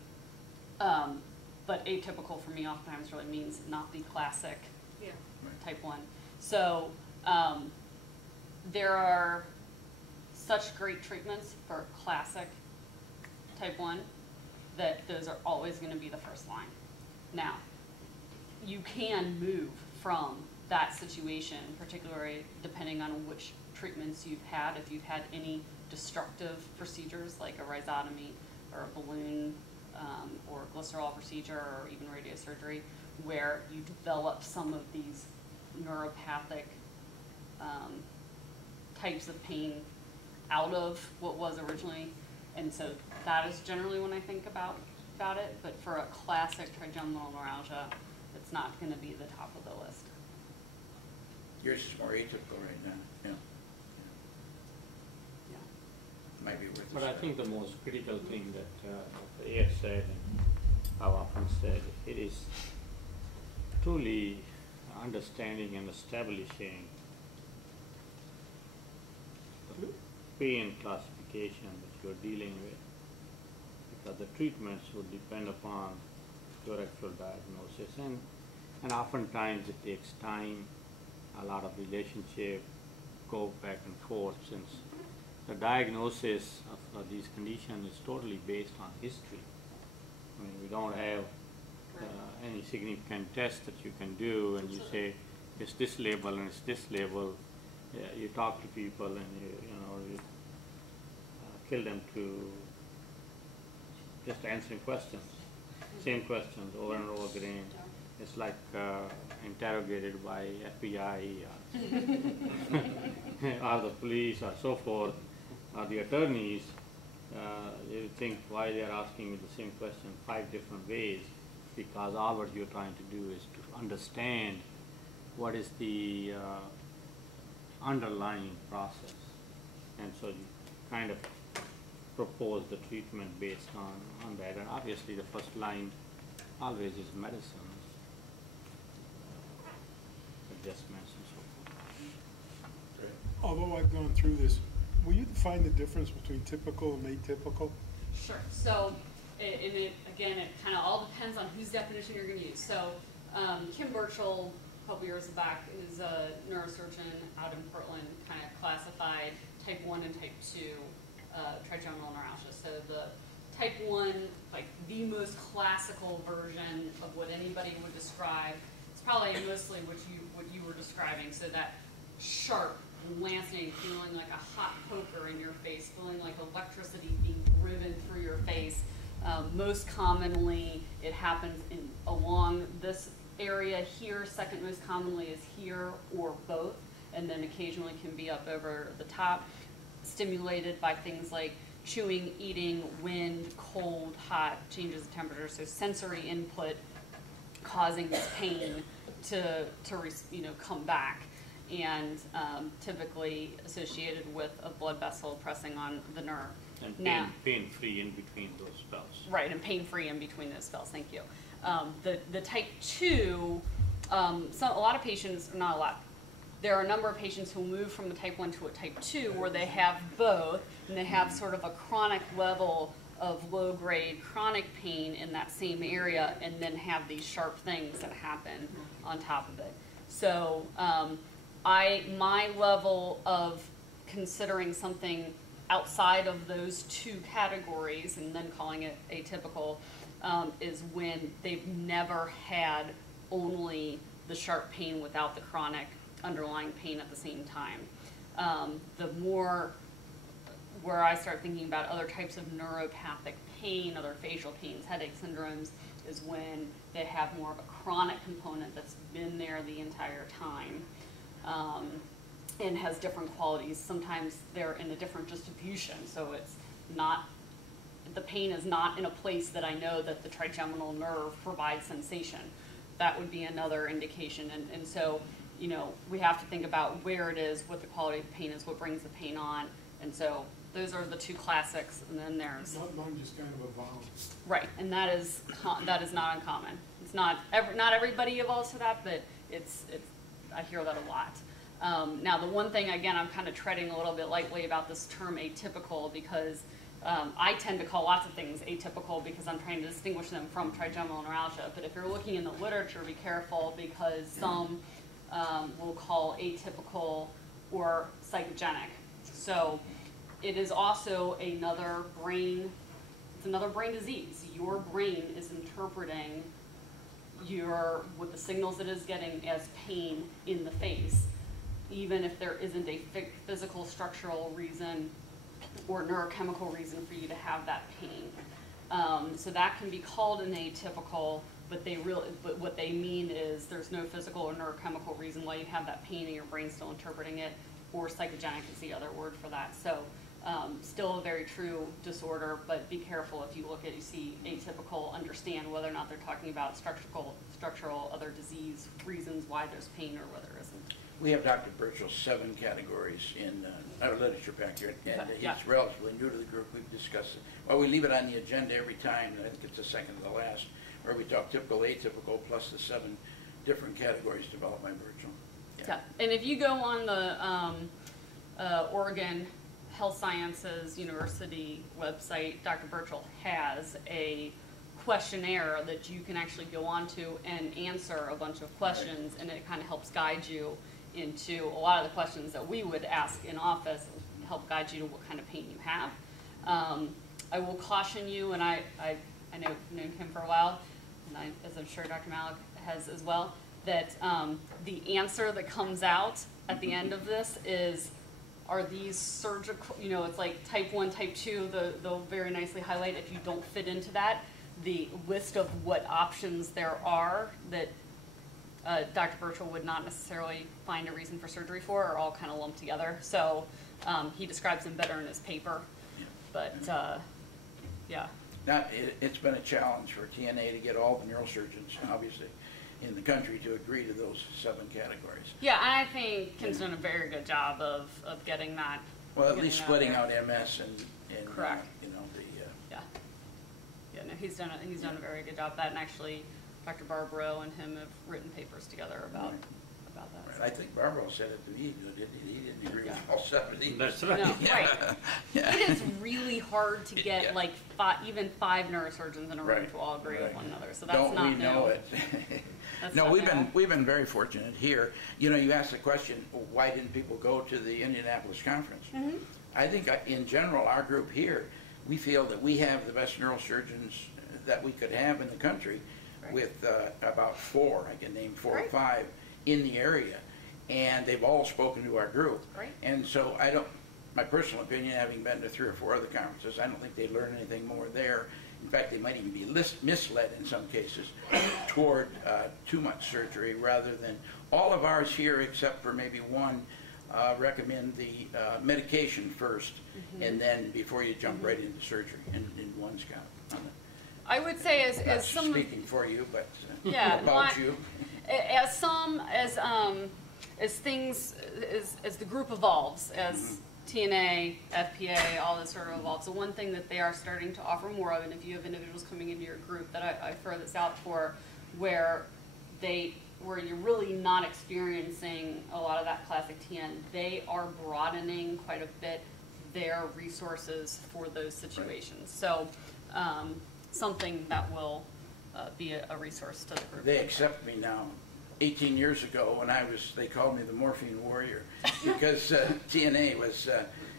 But atypical for me oftentimes really means not the classic Yeah. type 1. So there are such great treatments for classic type 1 that those are always going to be the first line. Now, you can move from that situation, particularly depending on which treatments you've had. If you've had any destructive procedures like a rhizotomy or a balloon or glycerol procedure or even radiosurgery, where you develop some of these neuropathic types of pain out of what was originally, and so that is generally when I think about it, but for a classic trigeminal neuralgia, it's not going to be the top of the list. Yours is more atypical right now, yeah. Yeah. Might be worth a But I start. think the most critical thing that Dr. Ayers said, and I've often said, it is truly understanding and establishing the pain classification that you're dealing with, because the treatments would depend upon your actual diagnosis, and oftentimes it takes time, a lot of relationship, go back and forth, since the diagnosis of these conditions is totally based on history. I mean, we don't have any significant test that you can do, and you say it's this label and it's this label. Yeah, you talk to people and you kill them to just answering questions, same questions over and over again. It's like interrogated by FBI or the police or so forth, or the attorneys. You think why they are asking you the same question 5 different ways, because all what you're trying to do is to understand what is the underlying process. And so you kind of propose the treatment based on that. And obviously the first line always is medicine, adjustments and so forth. Although I've gone through this, will you define the difference between typical and atypical? Sure. So, again, it kind of all depends on whose definition you're going to use. So, Kim Burchell, a couple years back, is a neurosurgeon out in Portland, kind of classified type 1 and type 2 trigeminal neuralgia. So the type 1, like the most classical version of what anybody would describe, it's probably mostly what you were describing. So that sharp, lancing, feeling like a hot poker in your face, feeling like electricity being driven through your face. Most commonly, it happens along this area here. Second most commonly is here or both, and then occasionally can be up over the top, stimulated by things like chewing, eating, wind, cold, hot, changes of temperature, so sensory input causing this pain to come back, and typically associated with a blood vessel pressing on the nerve. And pain-free in between those spells. Right, and pain-free in between those spells, thank you. The type 2, a lot of patients, not a lot, there are a number of patients who move from the type 1 to a type 2 where they have both, and they have sort of a chronic level of low-grade chronic pain in that same area, and then have these sharp things that happen on top of it. So my level of considering something outside of those two categories and then calling it atypical is when they've never had only the sharp pain without the chronic underlying pain at the same time. The more where I start thinking about other types of neuropathic pain, other facial pains, headache syndromes, is when they have more of a chronic component that's been there the entire time. And has different qualities. Sometimes they're in a different distribution, so it's not, the pain is not in a place that I know that the trigeminal nerve provides sensation. That would be another indication. And so, we have to think about where it is, what the quality of the pain is, what brings the pain on. And so those are the two classics, and then there's... Mine just kind of evolved. Right, and that is not uncommon. It's not everybody evolves to that, but it's I hear that a lot. Now, the one thing, again, I'm kind of treading a little bit lightly about this term atypical, because I tend to call lots of things atypical because I'm trying to distinguish them from trigeminal neuralgia. But if you're looking in the literature, be careful, because some will call atypical or psychogenic. So it is also another brain disease. Your brain is interpreting with the signals it is getting as pain in the face, even if there isn't a physical structural reason or neurochemical reason for you to have that pain. So that can be called an atypical, but what they mean is there's no physical or neurochemical reason why you have that pain and your brain's still interpreting it, or psychogenic is the other word for that. So still a very true disorder, but be careful if you see atypical, understand whether or not they're talking about structural other disease reasons why there's pain or whether there isn't. We have Dr. Burchell's 7 categories in our literature pack here, and Yeah. he's relatively new to the group. We've discussed it. Well, we leave it on the agenda every time, and I think it's the second to the last, where we talk typical, atypical, plus the 7 different categories developed by Burchell. Yeah, and if you go on the Oregon Health Sciences University website, Dr. Burchell has a questionnaire that you can actually go onto and answer a bunch of questions, and it kind of helps guide you into a lot of the questions that we would ask in office, help guide you to what kind of pain you have. I will caution you, and I know known him for a while, and as I'm sure Dr. Malik has as well, that the answer that comes out at the end of this is, are these surgical, it's like type 1, type 2, they'll very nicely highlight if you don't fit into that. The list of what options there are that Dr. Burchell would not necessarily find a reason for surgery for are all kind of lumped together. So he describes them better in his paper. But yeah. Now, it's been a challenge for TNA to get all the neurosurgeons, obviously, in the country to agree to those 7 categories. Yeah, and I think Ken's done a very good job of getting that Well, at getting least out splitting there. out MS and Correct. you know, Yeah. Yeah, no, he's done a very good job of that, and actually, Dr. Barbaro and him have written papers together about that. right. I think Barbara said it to me, he didn't agree with Yeah. all 70. That's No, right. right. Yeah. It is really hard to get Yeah. like even five neurosurgeons in a room Right, to all agree with right. one another. So that's Don't not we new. know it? That's No, not new. we've been very fortunate here. You know, you asked the question, why didn't people go to the Indianapolis conference? Mhm. I think in general, our group here, we feel that we have the best neurosurgeons that we could have in the country, Right. with about 4, I can name 4 or Right. 5 in the area, and they've all spoken to our group. Right. And so my personal opinion, having been to 3 or 4 other conferences, I don't think they learn anything more there. In fact, they might even be misled in some cases toward too much surgery, rather than all of ours here, except for maybe one, recommend the medication first, and then before you jump right into surgery in one count. I would say I'm not as some speaking for you, but Yeah, about not- you. as the group evolves, as Mm-hmm. TNA, FPA, all this sort of evolves. The one thing that they are starting to offer more of, and if you have individuals coming into your group that I throw this out for, where you're really not experiencing a lot of that classic TN, they are broadening quite a bit their resources for those situations. So something that will be a resource to the group. They accept me now. 18 years ago, when they called me the morphine warrior, because TNA was,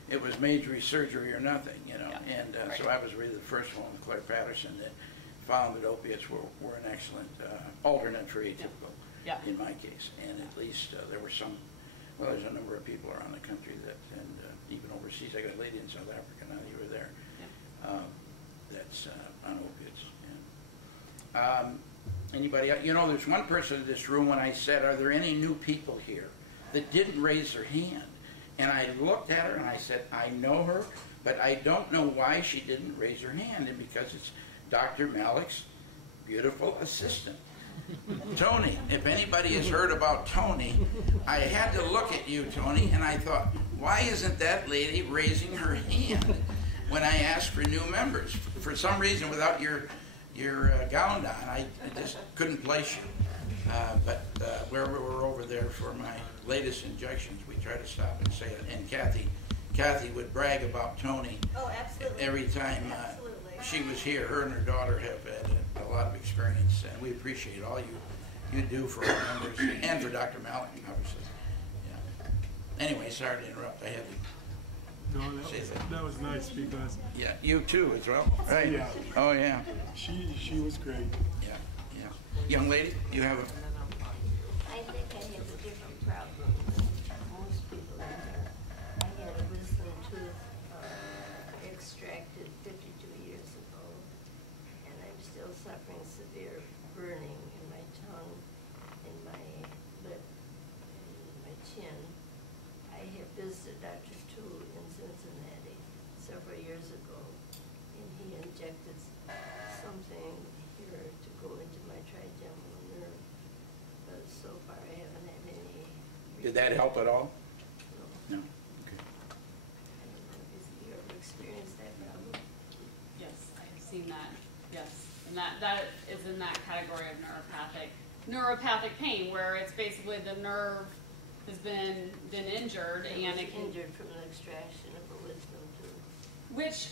it was major surgery or nothing, you know. Yeah, And right. so I was really the first one with Claire Patterson that found that opiates were an excellent alternate for atypical, Yeah. in my case. And at least there were there's a number of people around the country and even overseas. I got a lady in South Africa, now you were there, that's on opiates. And, anybody else? You know, there's one person in this room when I said, are there any new people here, that didn't raise their hand. And I looked at her and I said, I know her, but I don't know why she didn't raise her hand. And because it's Dr. Malik's beautiful assistant, Tony. If anybody has heard about Tony, I had to look at you, Tony, and I thought, why isn't that lady raising her hand when I asked for new members? For some reason, without your gown on, I just couldn't place you. But wherever we're over there for my latest injections, we try to stop and say it. And Kathy would brag about Tony. Oh, absolutely. Every time Absolutely. she was here. Her and her daughter have had a lot of experience, and we appreciate all you do for our members and for Dr. Malik, obviously. Yeah. Anyway, sorry to interrupt. I had to. No, that was nice because Yeah, you too as well, right? Yeah. Oh yeah. she was great. Yeah. Young lady, you have a. I think I have a different problem than most people in here. I had a wisdom tooth extracted 52 years ago, and I'm still suffering severe burning in my tongue, in my lip, and my chin. I have visited Dr. Tu in Cincinnati several years ago, and he injected something here to go into my trigeminal nerve. But so far I haven't had any. Did that help at all? No. No. Okay. I don't know if you ever experienced that problem. Yes, I've seen that, yes. And that is in that category of neuropathic pain, where it's basically the nerve has been injured I and was it can, injured from an extraction of a wisdom tooth. which,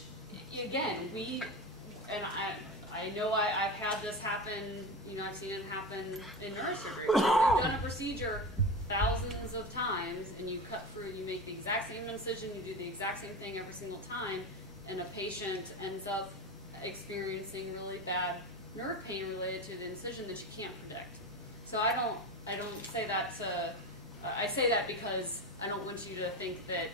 again, I know I've had this happen, I've seen it happen in neurosurgery. We've done a procedure thousands of times, and you cut through, you make the exact same incision, you do the exact same thing every single time, and a patient ends up experiencing really bad nerve pain related to the incision that you can't predict. So I don't say that I say that because I don't want you to think that,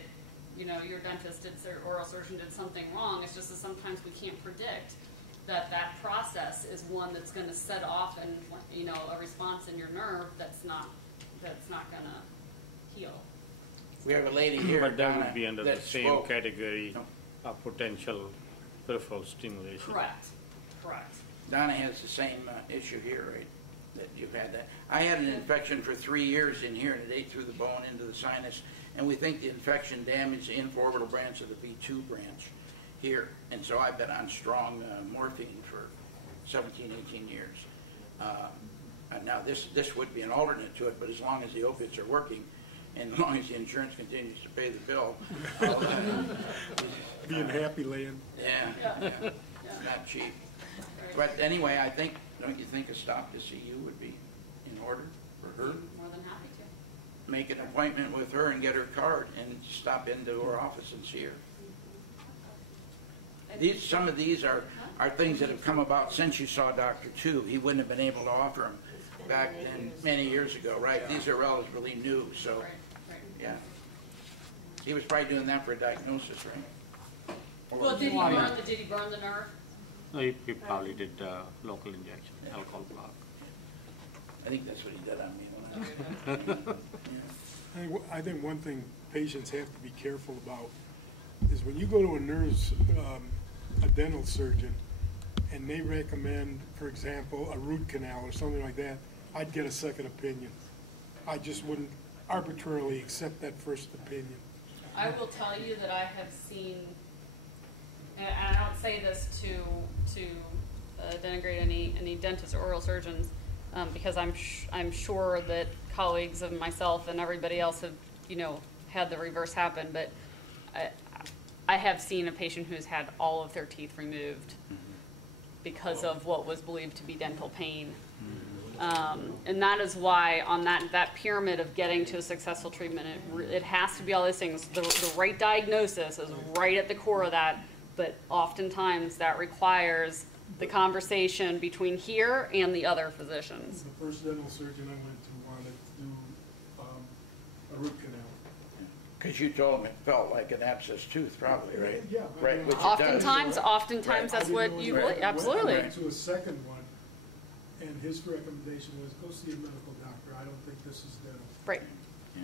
your dentist or oral surgeon did something wrong. It's just that sometimes we can't predict that process is one that's going to set off and, a response in your nerve that's not going to heal. We have a lady here. But that Donna, would be under the that same spoke. category No. of potential peripheral stimulation. Correct. Donna has the same issue here, right? That you've had that. I had an infection for 3 years in here, and it ate through the bone into the sinus, and we think the infection damaged the infraorbital branch of the V2 branch here. And so I've been on strong morphine for 17, 18 years. Now this would be an alternate to it, but as long as the opiates are working, and as long as the insurance continues to pay the bill, Be in happy land. yeah, it's not cheap. But anyway, I think, don't you think a stop to see you would be in order for her? More than happy to. Make an appointment with her and get her card and stop into her office and see her. Some of these are things that have come about since you saw Dr. too. He wouldn't have been able to offer them back then many years ago, right? These are relatively new, so, yeah. He was probably doing that for a diagnosis, right? Well, did he burn the nerve? No, he probably did local injection, alcohol block. I think that's what he did on me. Yeah. I think one thing patients have to be careful about is when you go to a dental surgeon and they recommend, for example, a root canal or something like that, I'd get a second opinion. I just wouldn't arbitrarily accept that first opinion. I will tell you that I have seen, and I don't say this to denigrate any dentists or oral surgeons, because I'm sure that colleagues of myself and everybody else have, had the reverse happen, but I have seen a patient who's had all of their teeth removed because of what was believed to be dental pain. And that is why on that pyramid of getting to a successful treatment, it has to be all these things. The right diagnosis is right at the core of that, but oftentimes that requires the conversation between here and the other physicians. The first dental surgeon I went to wanted to do a root canal. Because you told him it felt like an abscess tooth, probably, right? Yeah. Right, which it Oftentimes Right. that's what you believe. I Absolutely. went to a second one, and his recommendation was go see a medical doctor. I don't think this is dental. Right. Yeah.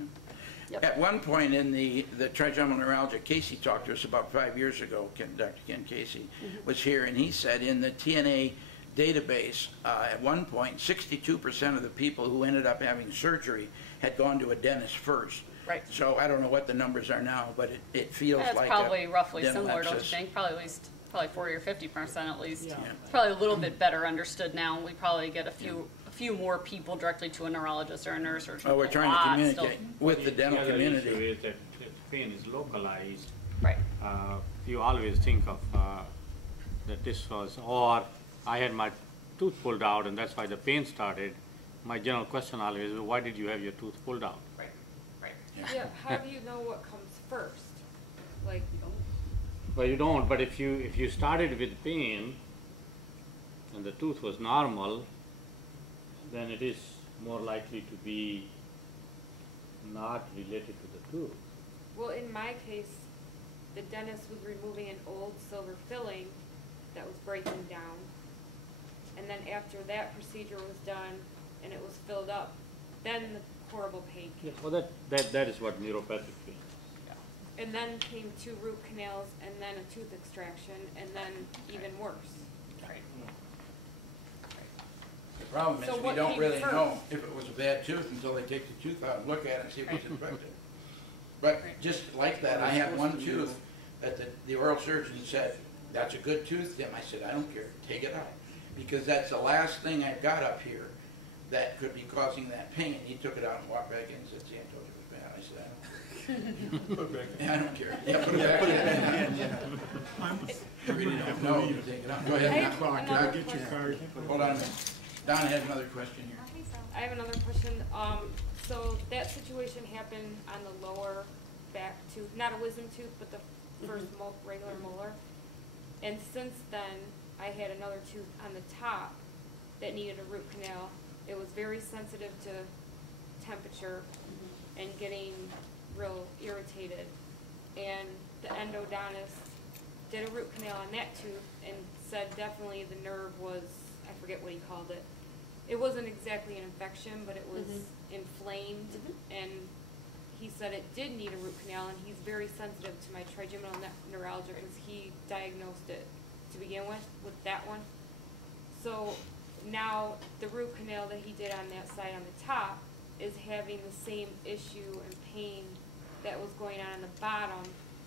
Yep. At one point in the trigeminal neuralgia, Casey talked to us about 5 years ago. Dr. Ken Casey was here, and he said in the TNA database, at one point, 62% of the people who ended up having surgery had gone to a dentist first. Right. So I don't know what the numbers are now, but it feels That's like probably a roughly dental similar, don't you abscess. think? Probably 40 or 50% at least. Yeah. It's probably a little bit better understood now. We probably get a few more people directly to a neurologist or a neurosurgeon. Oh, we're trying to communicate with the dental other community. issue is that if pain is localized, Right. you always think of that this was, or I had my tooth pulled out and that's why the pain started. My general question always is, why did you have your tooth pulled out? Right. Right. Yeah, how do you know what comes first? Like, Well, you don't, but if you started with pain and the tooth was normal, then it is more likely to be not related to the tooth. well, in my case, the dentist was removing an old silver filling that was breaking down. And then after that procedure was done and it was filled up, then the horrible pain came. Well, that is what neuropathic pain is. And then came 2 root canals and then a tooth extraction and then even worse. Right. The problem is So we what don't came really first? know if it was a bad tooth until they take the tooth out and look at it and see if it's infected. But just like that, I had one tooth that the oral surgeon said, "That's a good tooth, Tim." I said, "I don't care, take it out." Because that's the last thing I've got up here that could be causing that pain. He took it out and walked back in and said, "See, I told you it was bad." I said, "I don't care." Put it back in. Yeah, I don't care. Yeah, put it back in. Yeah. You really don't know, you take it out. Go I ahead. have Clock, can I another get your question. card? Hold on a minute. Don has another question here. I have another question. So that situation happened on the lower back tooth, not a wisdom tooth, but the first regular molar. And since then, I had another tooth on the top that needed a root canal. It was very sensitive to temperature and getting real irritated. And the endodontist did a root canal on that tooth and said definitely the nerve was, I forget what he called it. It wasn't exactly an infection, but it was inflamed. And he said it did need a root canal, and he's very sensitive to my trigeminal neuralgia, and he diagnosed it to begin with that one. So now the root canal that he did on that side on the top is having the same issue and pain that was going on the bottom.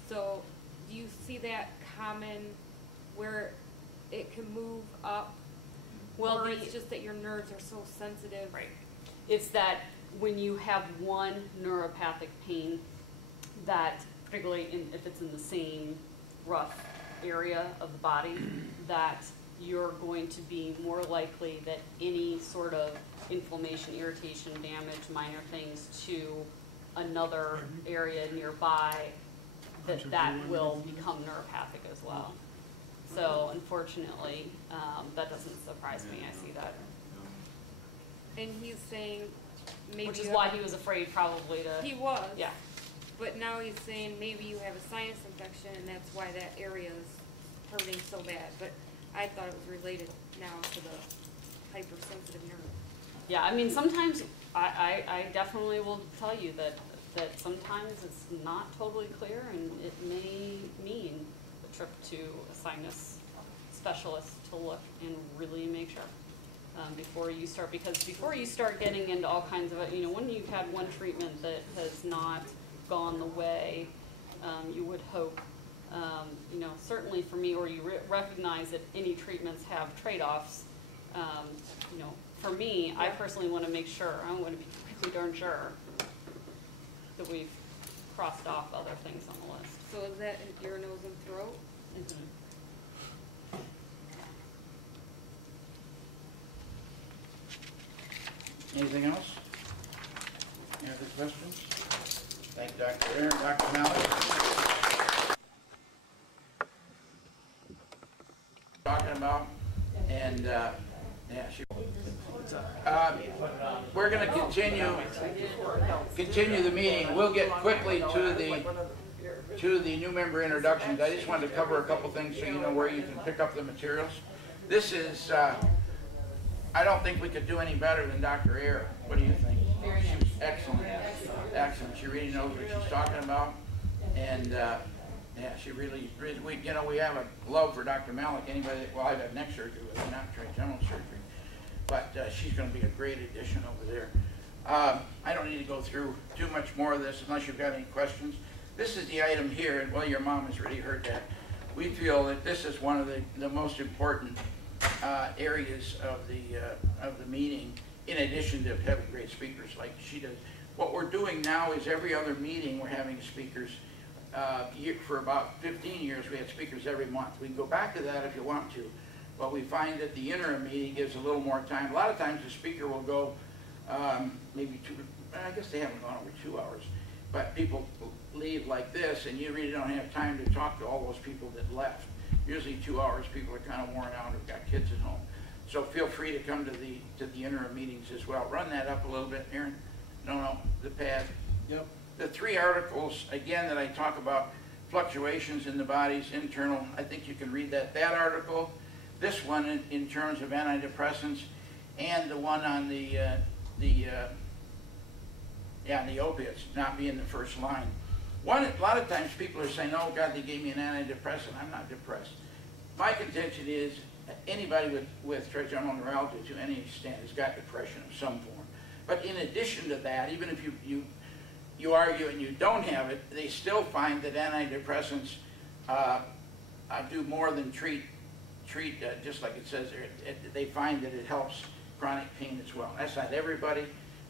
So do you see that common where it can move up? Well, or the- it's just that your nerves are so sensitive? Right. It's that when you have one neuropathic pain, that particularly if it's in the same rough area of the body, that you're going to be more likely that any sort of inflammation, irritation, damage, minor things to another area nearby, that will become neuropathic as well. So unfortunately, that doesn't surprise me. I see that. And he's saying maybe Which is you why have- he was afraid probably to. He was. Yeah. But now he's saying maybe you have a sinus infection and that's why that area is hurting so bad. But I thought it was related now to the hypersensitive nerve. Yeah, I mean, sometimes I definitely will tell you that sometimes it's not totally clear and it may mean a trip to a sinus specialist to look and really make sure before you start, because before you start getting into all kinds of, you know, when you've had one treatment that has not gone the way you would hope, you know, certainly for me, or you recognize that any treatments have trade-offs, you know, for me, I personally want to make sure, I want to be pretty darn sure that we've crossed off other things on the list. So is that in ear, nose, and throat? Anything else? Any other questions? Thank you, Dr. Aaron. Dr. Malik. Talking about, and yeah, we're going to continue the meeting. We'll get quickly to the new member introductions. I just wanted to cover a couple things so you know where you can pick up the materials. This is, I don't think we could do any better than Dr. Ayer. What do you think? She was excellent. Excellent. She really knows what she's talking about. And yeah, she really, you know, we have a love for Dr. Malik. Anybody, well, I've had neck surgery with her, not general surgery. But she's going to be a great addition over there. I don't need to go through too much more of this unless you've got any questions. This is the item here, and well, your mom has already heard that. We feel that this is one of the most important areas of the meeting, in addition to having great speakers like she does. What we're doing now is every other meeting we're having speakers. For about 15 years we had speakers every month. We can go back to that if you want to, but we find that the interim meeting gives a little more time. A lot of times the speaker will go maybe I guess they haven't gone over 2 hours, but people leave like this and you really don't have time to talk to all those people that left. Usually 2 hours, people are kind of worn out, who've got kids at home. So feel free to come to the interim meetings as well. Run that up a little bit, Aaron. No, the pad. Yep. The 3 articles, again, that I talk about fluctuations in the body's internal, I think you can read that. That article, this one in terms of antidepressants, and the one on the opiates not being the first line. A lot of times people are saying, oh God, they gave me an antidepressant, I'm not depressed. My contention is anybody with trigeminal neuralgia to any extent has got depression of some form. But in addition to that, even if you argue and you don't have it, they still find that antidepressants do more than treat, just like it says there. They find that it helps chronic pain as well. That's not everybody,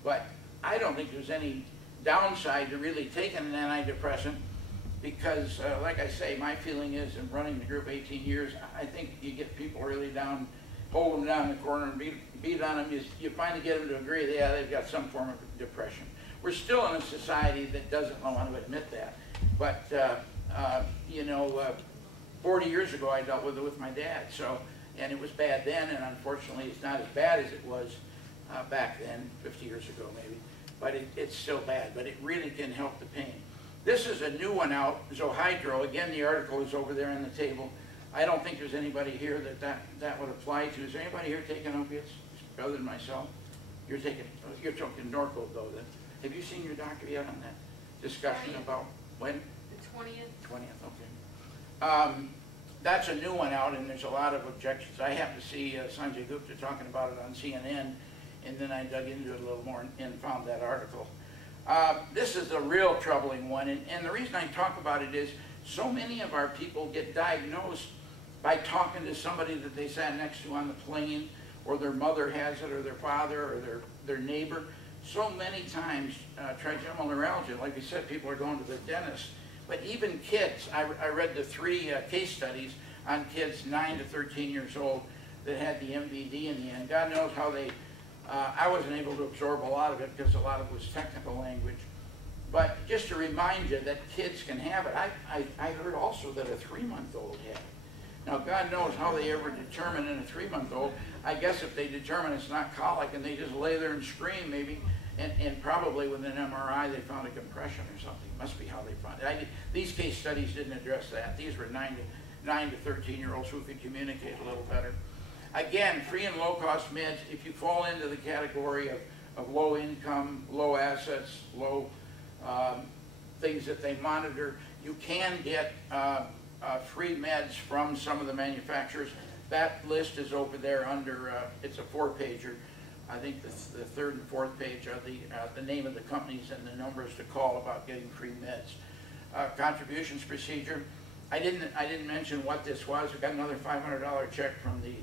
but I don't think there's any downside to really taking an antidepressant because, like I say, my feeling is, in running the group 18 years, I think you get people really down, hold them down in the corner and beat on them. You finally get them to agree that, yeah, they've got some form of depression. We're still in a society that doesn't want to admit that. But, you know, 40 years ago I dealt with it with my dad, and it was bad then, and unfortunately it's not as bad as it was back then, 50 years ago maybe. But it's still bad, but it really can help the pain. This is a new one out, Zohydro. Again, the article is over there on the table. I don't think there's anybody here that would apply to. Is there anybody here taking opiates other than myself? You're taking Norco though. Then. Have you seen your doctor yet on that discussion 20th. about when? The 20th. 20th, okay. That's a new one out, and there's a lot of objections. I happened to see Sanjay Gupta talking about it on CNN, and then I dug into it a little more and found that article. This is a real troubling one, and the reason I talk about it is so many of our people get diagnosed by talking to somebody that they sat next to on the plane, or their mother has it, or their father, or their neighbor. So many times, trigeminal neuralgia, like I said, people are going to the dentist. But even kids, I read the 3 case studies on kids 9 to 13 years old that had the MVD in the end. God knows how they, I wasn't able to absorb a lot of it because a lot of it was technical language. But just to remind you that kids can have it, I heard also that a 3-month-old had it. Now, God knows how they ever determine in a 3-month-old. I guess if they determine it's not colic and they just lay there and scream maybe, and probably with an MRI they found a compression or something. Must be how they found it. These case studies didn't address that. These were 9 to 13-year-olds who could communicate a little better. Again, free and low-cost meds, if you fall into the category of low income, low assets, low things that they monitor, you can get free meds from some of the manufacturers. That list is over there under, it's a 4-pager. I think the 3rd and 4th page are the name of the companies and the numbers to call about getting free meds. Contributions procedure. I didn't mention what this was. We got another $500 check from the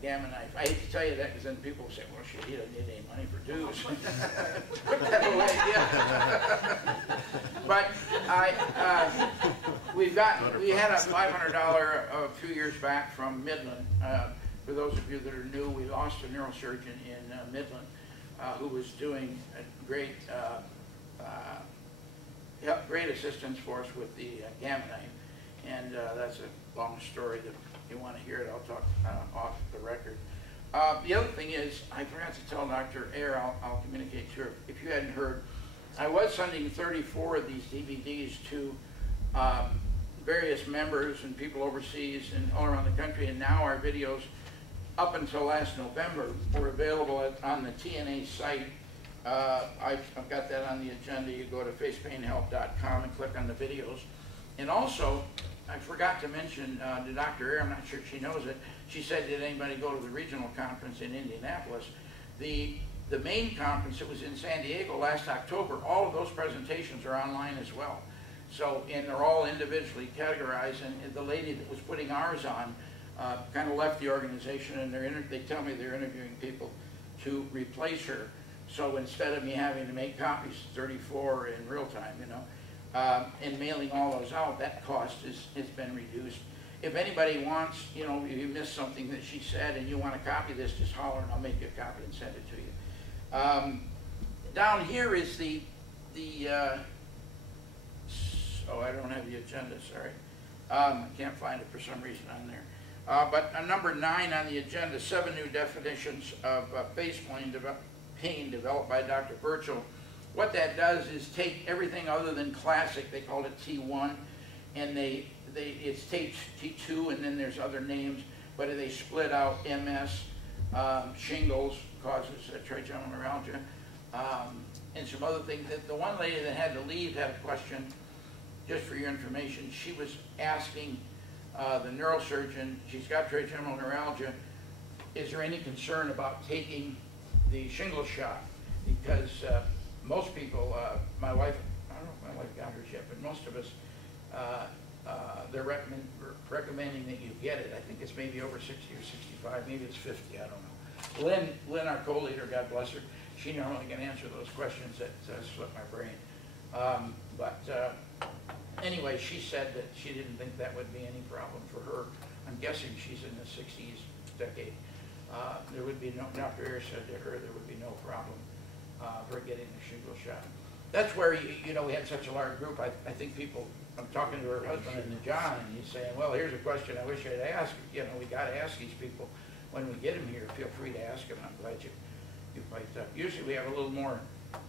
Gamma Knife. I hate to tell you that because then people say, well, shit, he doesn't need any money for dues. Put that away, yeah. But we had a $500 a few years back from Midland. For those of you that are new, we lost a neurosurgeon in Midland who was doing a great assistance for us with the Gamma Knife. And that's a long story that if you want to hear it, I'll talk off the record. The other thing is, I forgot to tell Dr. Ayer, I'll communicate to her, if you hadn't heard, I was sending 34 of these DVDs to various members and people overseas and all around the country, and now our videos, up until last November, were available on the TNA site. I've got that on the agenda. You go to facepainhelp.com and click on the videos. And also, I forgot to mention to Dr. Ayer, I'm not sure she knows it, she said, did anybody go to the regional conference in Indianapolis? The main conference, it was in San Diego last October, all of those presentations are online as well. So, and they're all individually categorized, and the lady that was putting ours on kind of left the organization, and they tell me they're interviewing people to replace her. So instead of me having to make copies, 34 in real time, you know, and mailing all those out, that cost has been reduced. If anybody wants, you know, if you missed something that she said and you want to copy this, just holler and I'll make you a copy and send it to you. Down here is oh, I don't have the agenda, sorry. I can't find it for some reason on there. But number 9 on the agenda, 7 new definitions of face pain developed by Dr. Burchell. What that does is take everything other than classic, they called it T1, and it's T2, and then there's other names, but they split out MS, shingles causes trigeminal neuralgia, and some other things. The one lady that had to leave had a question, just for your information. She was asking the neurosurgeon, she's got trigeminal neuralgia, is there any concern about taking the shingle shot? Because most people, my wife, I don't know if my wife got hers yet, but most of us, they're recommending that you get it. I think it's maybe over 60 or 65, maybe it's 50, I don't know. Lynn, our co-leader, God bless her, she normally can answer those questions that slip my brain. Anyway, she said that she didn't think that would be any problem for her. I'm guessing she's in the 60s decade. There would be no, Dr. Ayer said to her, there would be no problem for getting the shingle shot. That's where, you know, we had such a large group. I think people, I'm talking to her husband and John, and he's saying, well, here's a question I wish I'd ask. You know, we got to ask these people when we get them here. Feel free to ask them. I'm glad you piped up. Usually we have a little more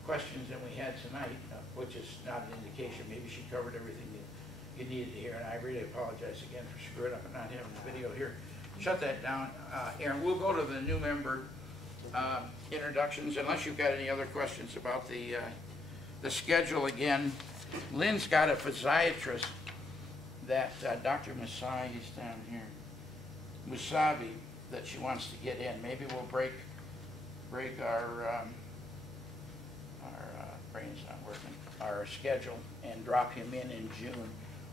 questions than we had tonight, which is not an indication. Maybe she covered everything you needed to hear, and I really apologize again for screwing up and not having the video here. Shut that down, Aaron. We'll go to the new member introductions, unless you've got any other questions about the schedule again. Lynn's got a physiatrist that Dr. Masai is down here, Musabi, that she wants to get in. Maybe we'll break our brain's not working, our schedule and drop him in June,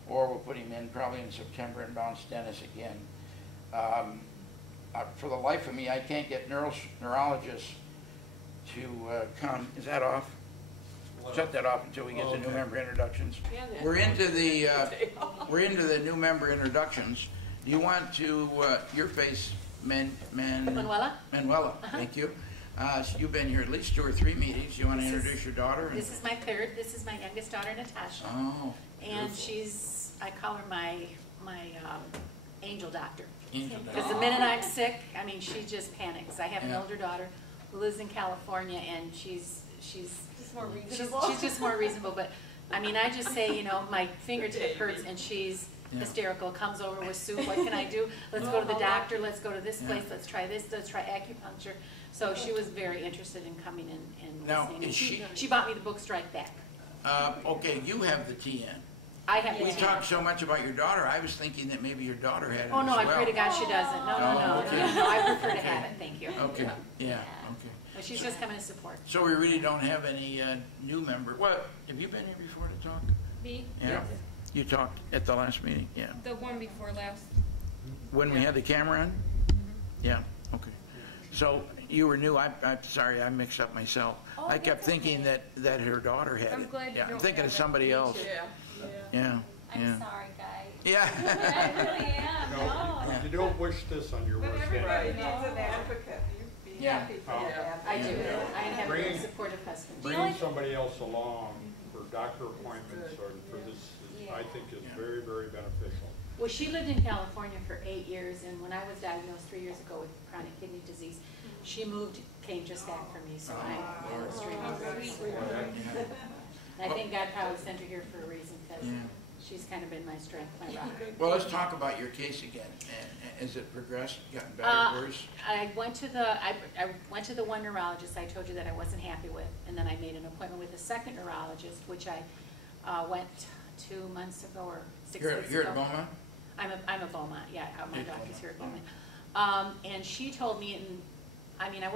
or we'll put him in probably in September and bounce Dennis again. For the life of me, I can't get neurologists to come. Is that off? Shut that off until we get to new member introductions. We're into the new member introductions. Do you want to your face, Manuela? Manuela, thank you. So you've been here at least 2 or 3 meetings. You want to introduce your daughter? This is my third. This is my youngest daughter, Natasha. Oh, and she's, I call her my angel doctor. Angel Because doctor. the minute I'm sick, I mean, she just panics. I have an Yeah. older daughter who lives in California, and she's Just more reasonable. she's just more reasonable. But I mean, I just say, you know, my fingertip hurts, and she's Yeah. hysterical. Comes over with soup. What can I do? Let's go to the doctor. Let's go to this place. Let's try this. Let's try acupuncture. So she was very interested in coming in and Now, listening. And is she bought me the book Strike Back. Okay, you have the TN. I have We the talked so much about your daughter, I was thinking that maybe your daughter had it Oh, no, as I well. pray to God she doesn't. No, Oh, no, okay. no, I prefer to have it, thank you. Okay, yeah, okay. But she's just coming to support. So we really don't have any new member. Well, have you been here before to talk? Me, Yeah. You talked at the last meeting? Yeah. the one before last. When we had the camera on? Yeah, okay. So you were new. I'm sorry, I mixed up myself. Oh, I kept that's thinking okay. that her daughter had it. I'm glad you Yeah, I'm don't thinking have of it. somebody else. Yeah, I'm yeah. sorry, guys. Yeah. I really am, No, no. you don't wish this on your worst enemy. needs an advocate. You'd be Yeah. happy for an advocate. I do. I have a very Bring- supportive husband. Bringing somebody else along for doctor appointments or for this, I think is very, very beneficial. Well, she lived in California for 8 years, and when I was diagnosed 3 years ago with chronic kidney disease, she moved, came just back for me, so I'm extremely grateful. And I think God probably sent her here for a reason, because Yeah. she's kind of been my strength, my rock. Well, let's talk about your case again. Has it progressed, gotten better, worse? I went to the one neurologist I told you that I wasn't happy with, and then I made an appointment with a second neurologist, which I went 2 months ago or 6 weeks ago. Here at Beaumont? I'm a Beaumont, yeah, my You're doctor's here at Beaumont. Beaumont. And she told me, and I mean, I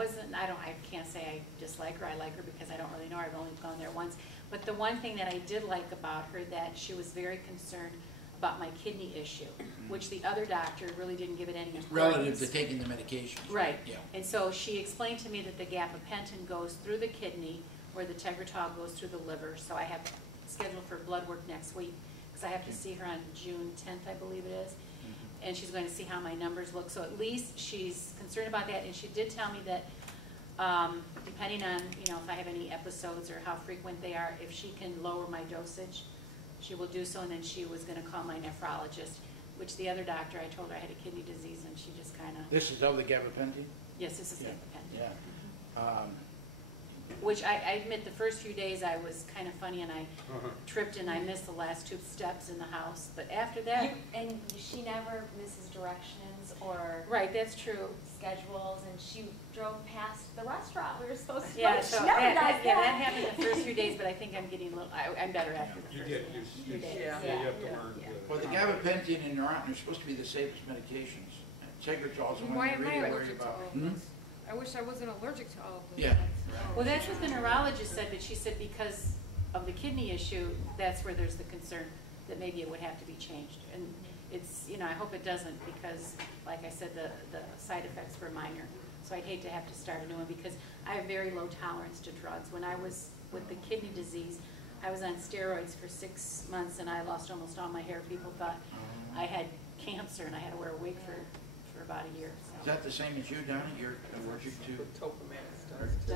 can't say I dislike her, I like her because I don't really know her, I've only gone there once. But the one thing that I did like about her, that she was very concerned about my kidney issue, which the other doctor really didn't give it any importance. Relative to taking the medications. Right. Yeah. And so she explained to me that the gabapentin goes through the kidney, where the tegretol goes through the liver. So I have scheduled for blood work next week, because I have to see her on June 10th, I believe it is. And she's going to see how my numbers look. So at least she's concerned about that. And she did tell me that depending on, you know, if I have any episodes or how frequent they are, if she can lower my dosage, she will do so. And then she was going to call my nephrologist, which the other doctor, I told her I had a kidney disease, and she just kind of, This is of the gabapentin? yes, this is Yeah. gabapentin. Yeah. Which I admit, the first few days I was kind of funny, and I tripped and I missed the last 2 steps in the house. But after that, And she never misses directions or right, that's true. schedules, and she drove past the restaurant we were supposed to Yeah, go. so She never does that happened the first few days, but I think I'm getting a little, I'm better after the You first get, few you days. have to learn Yeah. to. Well, the gabapentin and Neurontin are supposed to be the safest medications. Tegretol is the Why one am you're I really worried allergic to about. all of Hmm? this? I wish I wasn't allergic to all of this. Yeah. Well, that's what the neurologist said, but she said because of the kidney issue, that's where there's the concern that maybe it would have to be changed. And it's, you know, I hope it doesn't, because like I said, the side effects were minor. So I'd hate to have to start a new one, because I have very low tolerance to drugs. When I was with the kidney disease, I was on steroids for 6 months, and I lost almost all my hair. People thought I had cancer, and I had to wear a wig for about a year. Is that the same as you, Donna? You're allergic to?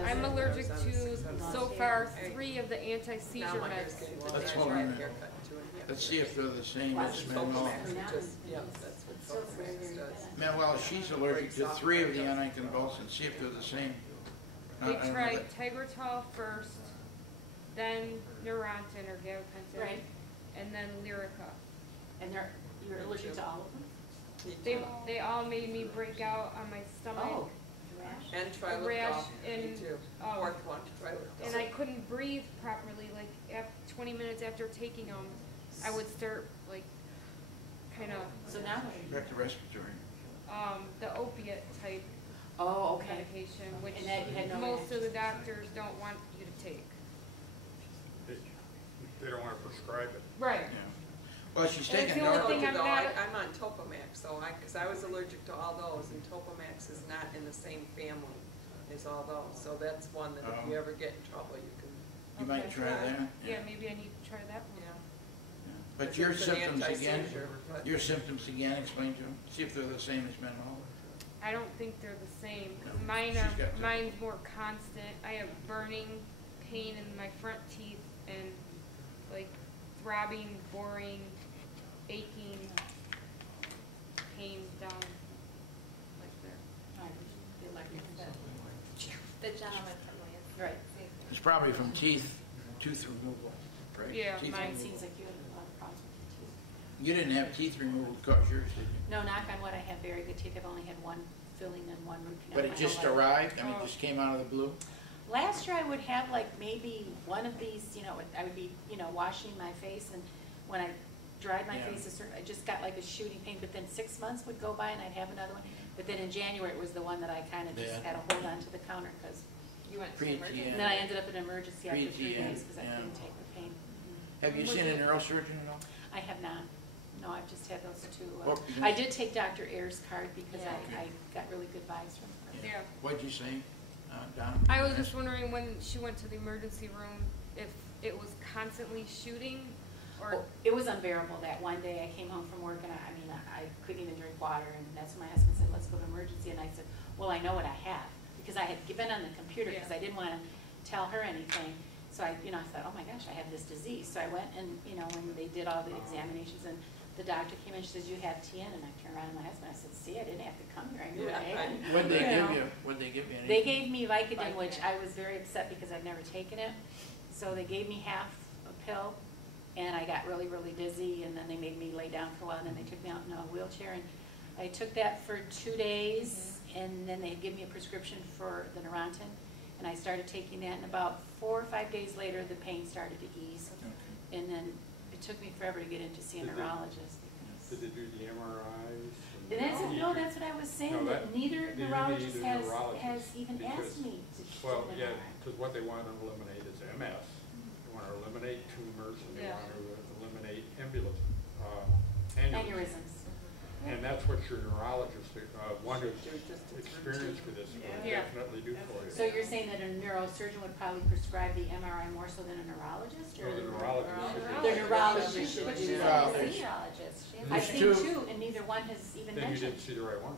I'm allergic to, so far, 3 of the anti-seizure meds. Let's hold on. Let's see if they're the same as Manuel. Manuel, she's allergic to 3 of the anticonvulsants. See if they're the same. I They don't know tried that- Tegretol first, then Neurontin or gabapentin, Right. and then Lyrica. And you're allergic to all of them? They all made me break out on my stomach. Oh. And A rash me in, too. um, Fourth one, trilactone. and I couldn't breathe properly. Like 20 minutes after taking them, I would start like kind of So now, Back to respiratory. the opiate type oh, okay. medication, which And that you had no most of reaction. the doctors don't want you to take. They don't wanna prescribe it. Right. Yeah. Well, she's And it's taking the only Nor- thing I'm Though not- I'm on Topomax, so because I was allergic to all those, and Topomax is not in the same family as all those. So that's one that if you Oh. ever get in trouble, you can, You might Okay. try that. Yeah, maybe I need to try that one. yeah. But It's your an symptoms again, anti-seizure, but- your symptoms again, explain to them, see if they're the same as menthol. I don't think they're the same. 'Cause No, mine she's are, got that. mine's more constant. I have burning pain in my front teeth and like throbbing, boring, aching pain down like there. The electric fed. The gentleman from Lansing. Right. It's probably from tooth removal, right? Yeah, Teeth mine It removal. seems like you had a lot of problems with your teeth. You didn't have teeth removed because yours, did you? No, knock on wood, I have very good teeth. I've only had one filling and one root canal. But it my just whole life. arrived, I mean, it Oh. just came out of the blue? Last year I would have like maybe one of these, I would be, washing my face, and when I dried my Yeah. face, I just got like a shooting pain, but then 6 months would go by and I'd have another one. But then in January, it was the one that I kind of just Yeah. had to hold on to the counter, because, You went to Pre-TN. emergency? and then I ended up in emergency after 3 Pre-TN, days because I yeah. couldn't take the pain. Have you Was seen a it- neurosurgeon at all? I have not. No, I've just had those two. What- I did take Dr. Ayers' card because Yeah. I got really good vibes from her. Yeah. What'd you say, Don? I was just wondering when she went to the emergency room if it was constantly shooting or. Well, it was unbearable that one day. I came home from work and I couldn't even drink water, and that's when my husband said, let's go to emergency, and I said, well, I know what I have, because I had given on the computer because Yeah. I didn't want to tell her anything. So I thought, oh my gosh, I have this disease. So I went and, when they did all the examinations, and the doctor came in, she says, you have TN, and I turned around to my husband, I said, see, I didn't have to come here, I knew what I had. What'd they You give know. you? What'd they give you? They Anything? gave me Vicodin, which Vicodin. I was very upset because I've never taken it. So they gave me half a pill, and I got really, really dizzy, and then they made me lay down for a while, and then they took me out in a wheelchair, and I took that for 2 days, and then they gave me a prescription for the Neurontin, and I started taking that, and about 4 or 5 days later, the pain started to ease. Okay. And then it took me forever to get in to see a Did they- neurologist. Did they do the MRIs? And that's what I was saying, No, that neither you need neurologist a has neurologist even because- asked me to do Well, an yeah, MRI. because what they want to eliminate is MS. They want to eliminate tumors, and they Yeah. want to eliminate aneurysms. Aneurysms. And that's what your neurologist, one who's Should do just a experienced with this, will Yeah. definitely do for you. So you're saying that a neurosurgeon would probably prescribe the MRI more so than a neurologist? No, Or the neurologist should do The it. neurologist should But do she's that. a There's- neurologist. She has I've There's seen two- two, and neither one has even Then you mentioned. didn't see the right one.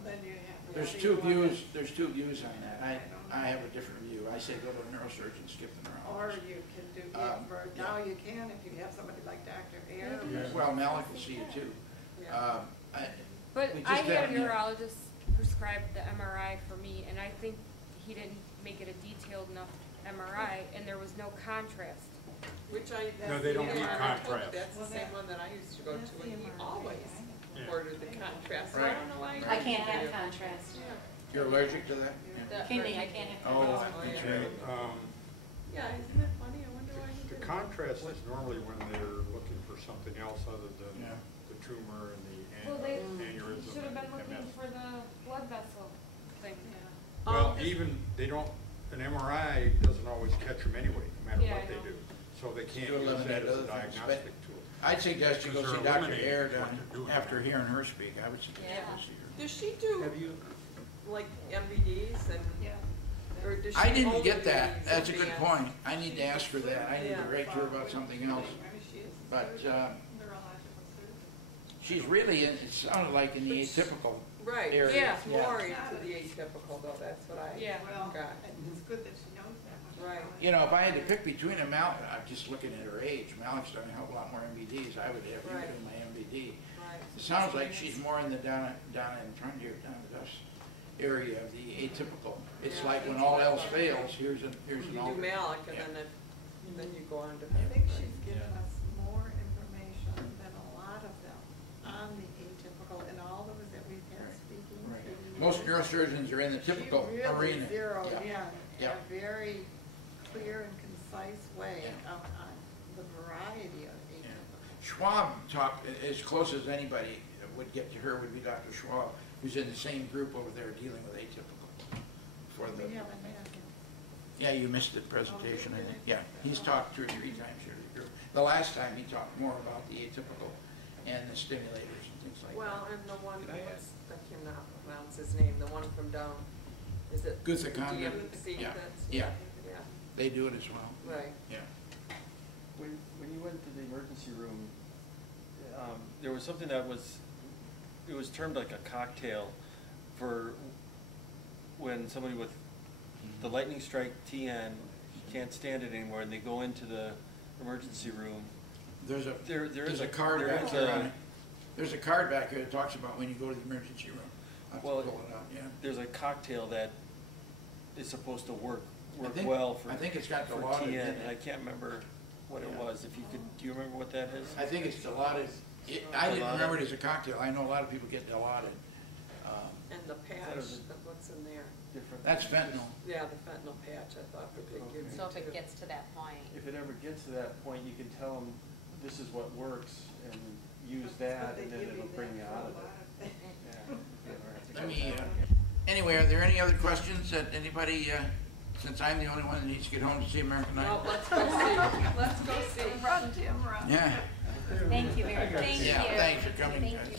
There's two views on that. I have a different view. I say go to a neurosurgeon, skip the Or neurologist. you can do, Yeah. now you can if you have somebody like Dr. Ayer. Yeah. Well, Malik will see you too. Yeah. But we I just had a haven't yet. neurologist prescribe the MRI for me, and I think he didn't make it a detailed enough MRI, and there was no contrast. Which No, that's they the don't need MRI I told you, contrast. That's the same one that I used to go to, and he always Yeah. ordered the contrast, so I Right. don't know why. I can't have contrast. You're allergic to that? Yeah. Kidney, I can't have Oh, contrast. that's yeah. right. Yeah, isn't it funny? I wonder why he The did it. contrast is normally when they're looking for something else other than Yeah. the tumor and Well, they aneurysm. should have been and looking MS. for the blood vessel thing. Well, even, they don't, an MRI doesn't always catch them anyway, no matter Yeah, what I they know. do. So they can't You use eliminate that as other a things, but- diagnostic tool. I'd suggest you go Because see they're Dr. eliminating Ayer what they're doing. after hearing her speak. I would suggest Yeah. you go see her. Does she do Have you, like MVDs and, or does she? I didn't only get do that. these That's a good advanced? point. I need to ask her that. I need to Yeah. write to her about something else. She is. But she's really, it sounded like in the atypical Right, area. Yeah. it's more into the atypical though, that's what I Yeah. got. It's good that she knows that. Right. You know, if I had to pick between them, Malik, I'm just looking at her age. Malik's done a hell of a lot more MVDs. I would have you Right. in my MVD. Right. It sounds like she's more in the down in front here, down the dust area of the atypical. It's Yeah. like when all else fails, here's an You do alternate. Malik and Yeah. then you go on to. I think she's given us more information than a lot of them on the atypical and all those that we've had Right. speaking. Right. Most neurosurgeons are in the typical She really arena. zeroed Yeah. in in Yeah. a very clear and concise way Yeah. on the variety of Yeah. atypical. Schwab talked, as close as anybody would get to her would be Dr. Schwab, who's in the same group over there dealing with atypical. For the, We haven't had him. yeah, you missed the presentation, I think. Yeah, he's talked 2 or 3 times here. the last time he talked more about the atypical and the stimulators and things like Well, that. and the one, I cannot pronounce his name, the one from down, is it? Guith. GMC, Yeah, that's- yeah, Yeah, they do it as well. right. Yeah. When you went to the emergency room, there was something that was, it was termed like a cocktail for when somebody with the lightning strike TN can't stand it anymore and they go into the emergency room. There's a, There there's is a card there back is here a- on it. There's a card back here that talks about when you go to the emergency room. I'll have to Well, pull it out, yeah. There's a cocktail that is supposed to work think- well for I think it's got for Dilaudid in TN. it. I can't remember what it Yeah. was. If you could, do you remember what that is? I think it's Dilaudid. I didn't Dilaudid. remember it as a cocktail. I know a lot of people get Dilaudid. And the patch, it was what's in there? Different. That's fentanyl. Yeah, the fentanyl patch, I thought that they give you So if it too. gets to that point. If it ever gets to that point, you can tell them, this is what works, and use that, and then it'll bring you out of it. Yeah. Let me, anyway, are there any other questions that anybody, since I'm the only one that needs to get home to see American No, Idol? let's go see, let's go see. Run, Jim, run. Yeah, Thank you very much. Thank yeah, you. thanks for coming, Thank guys. you.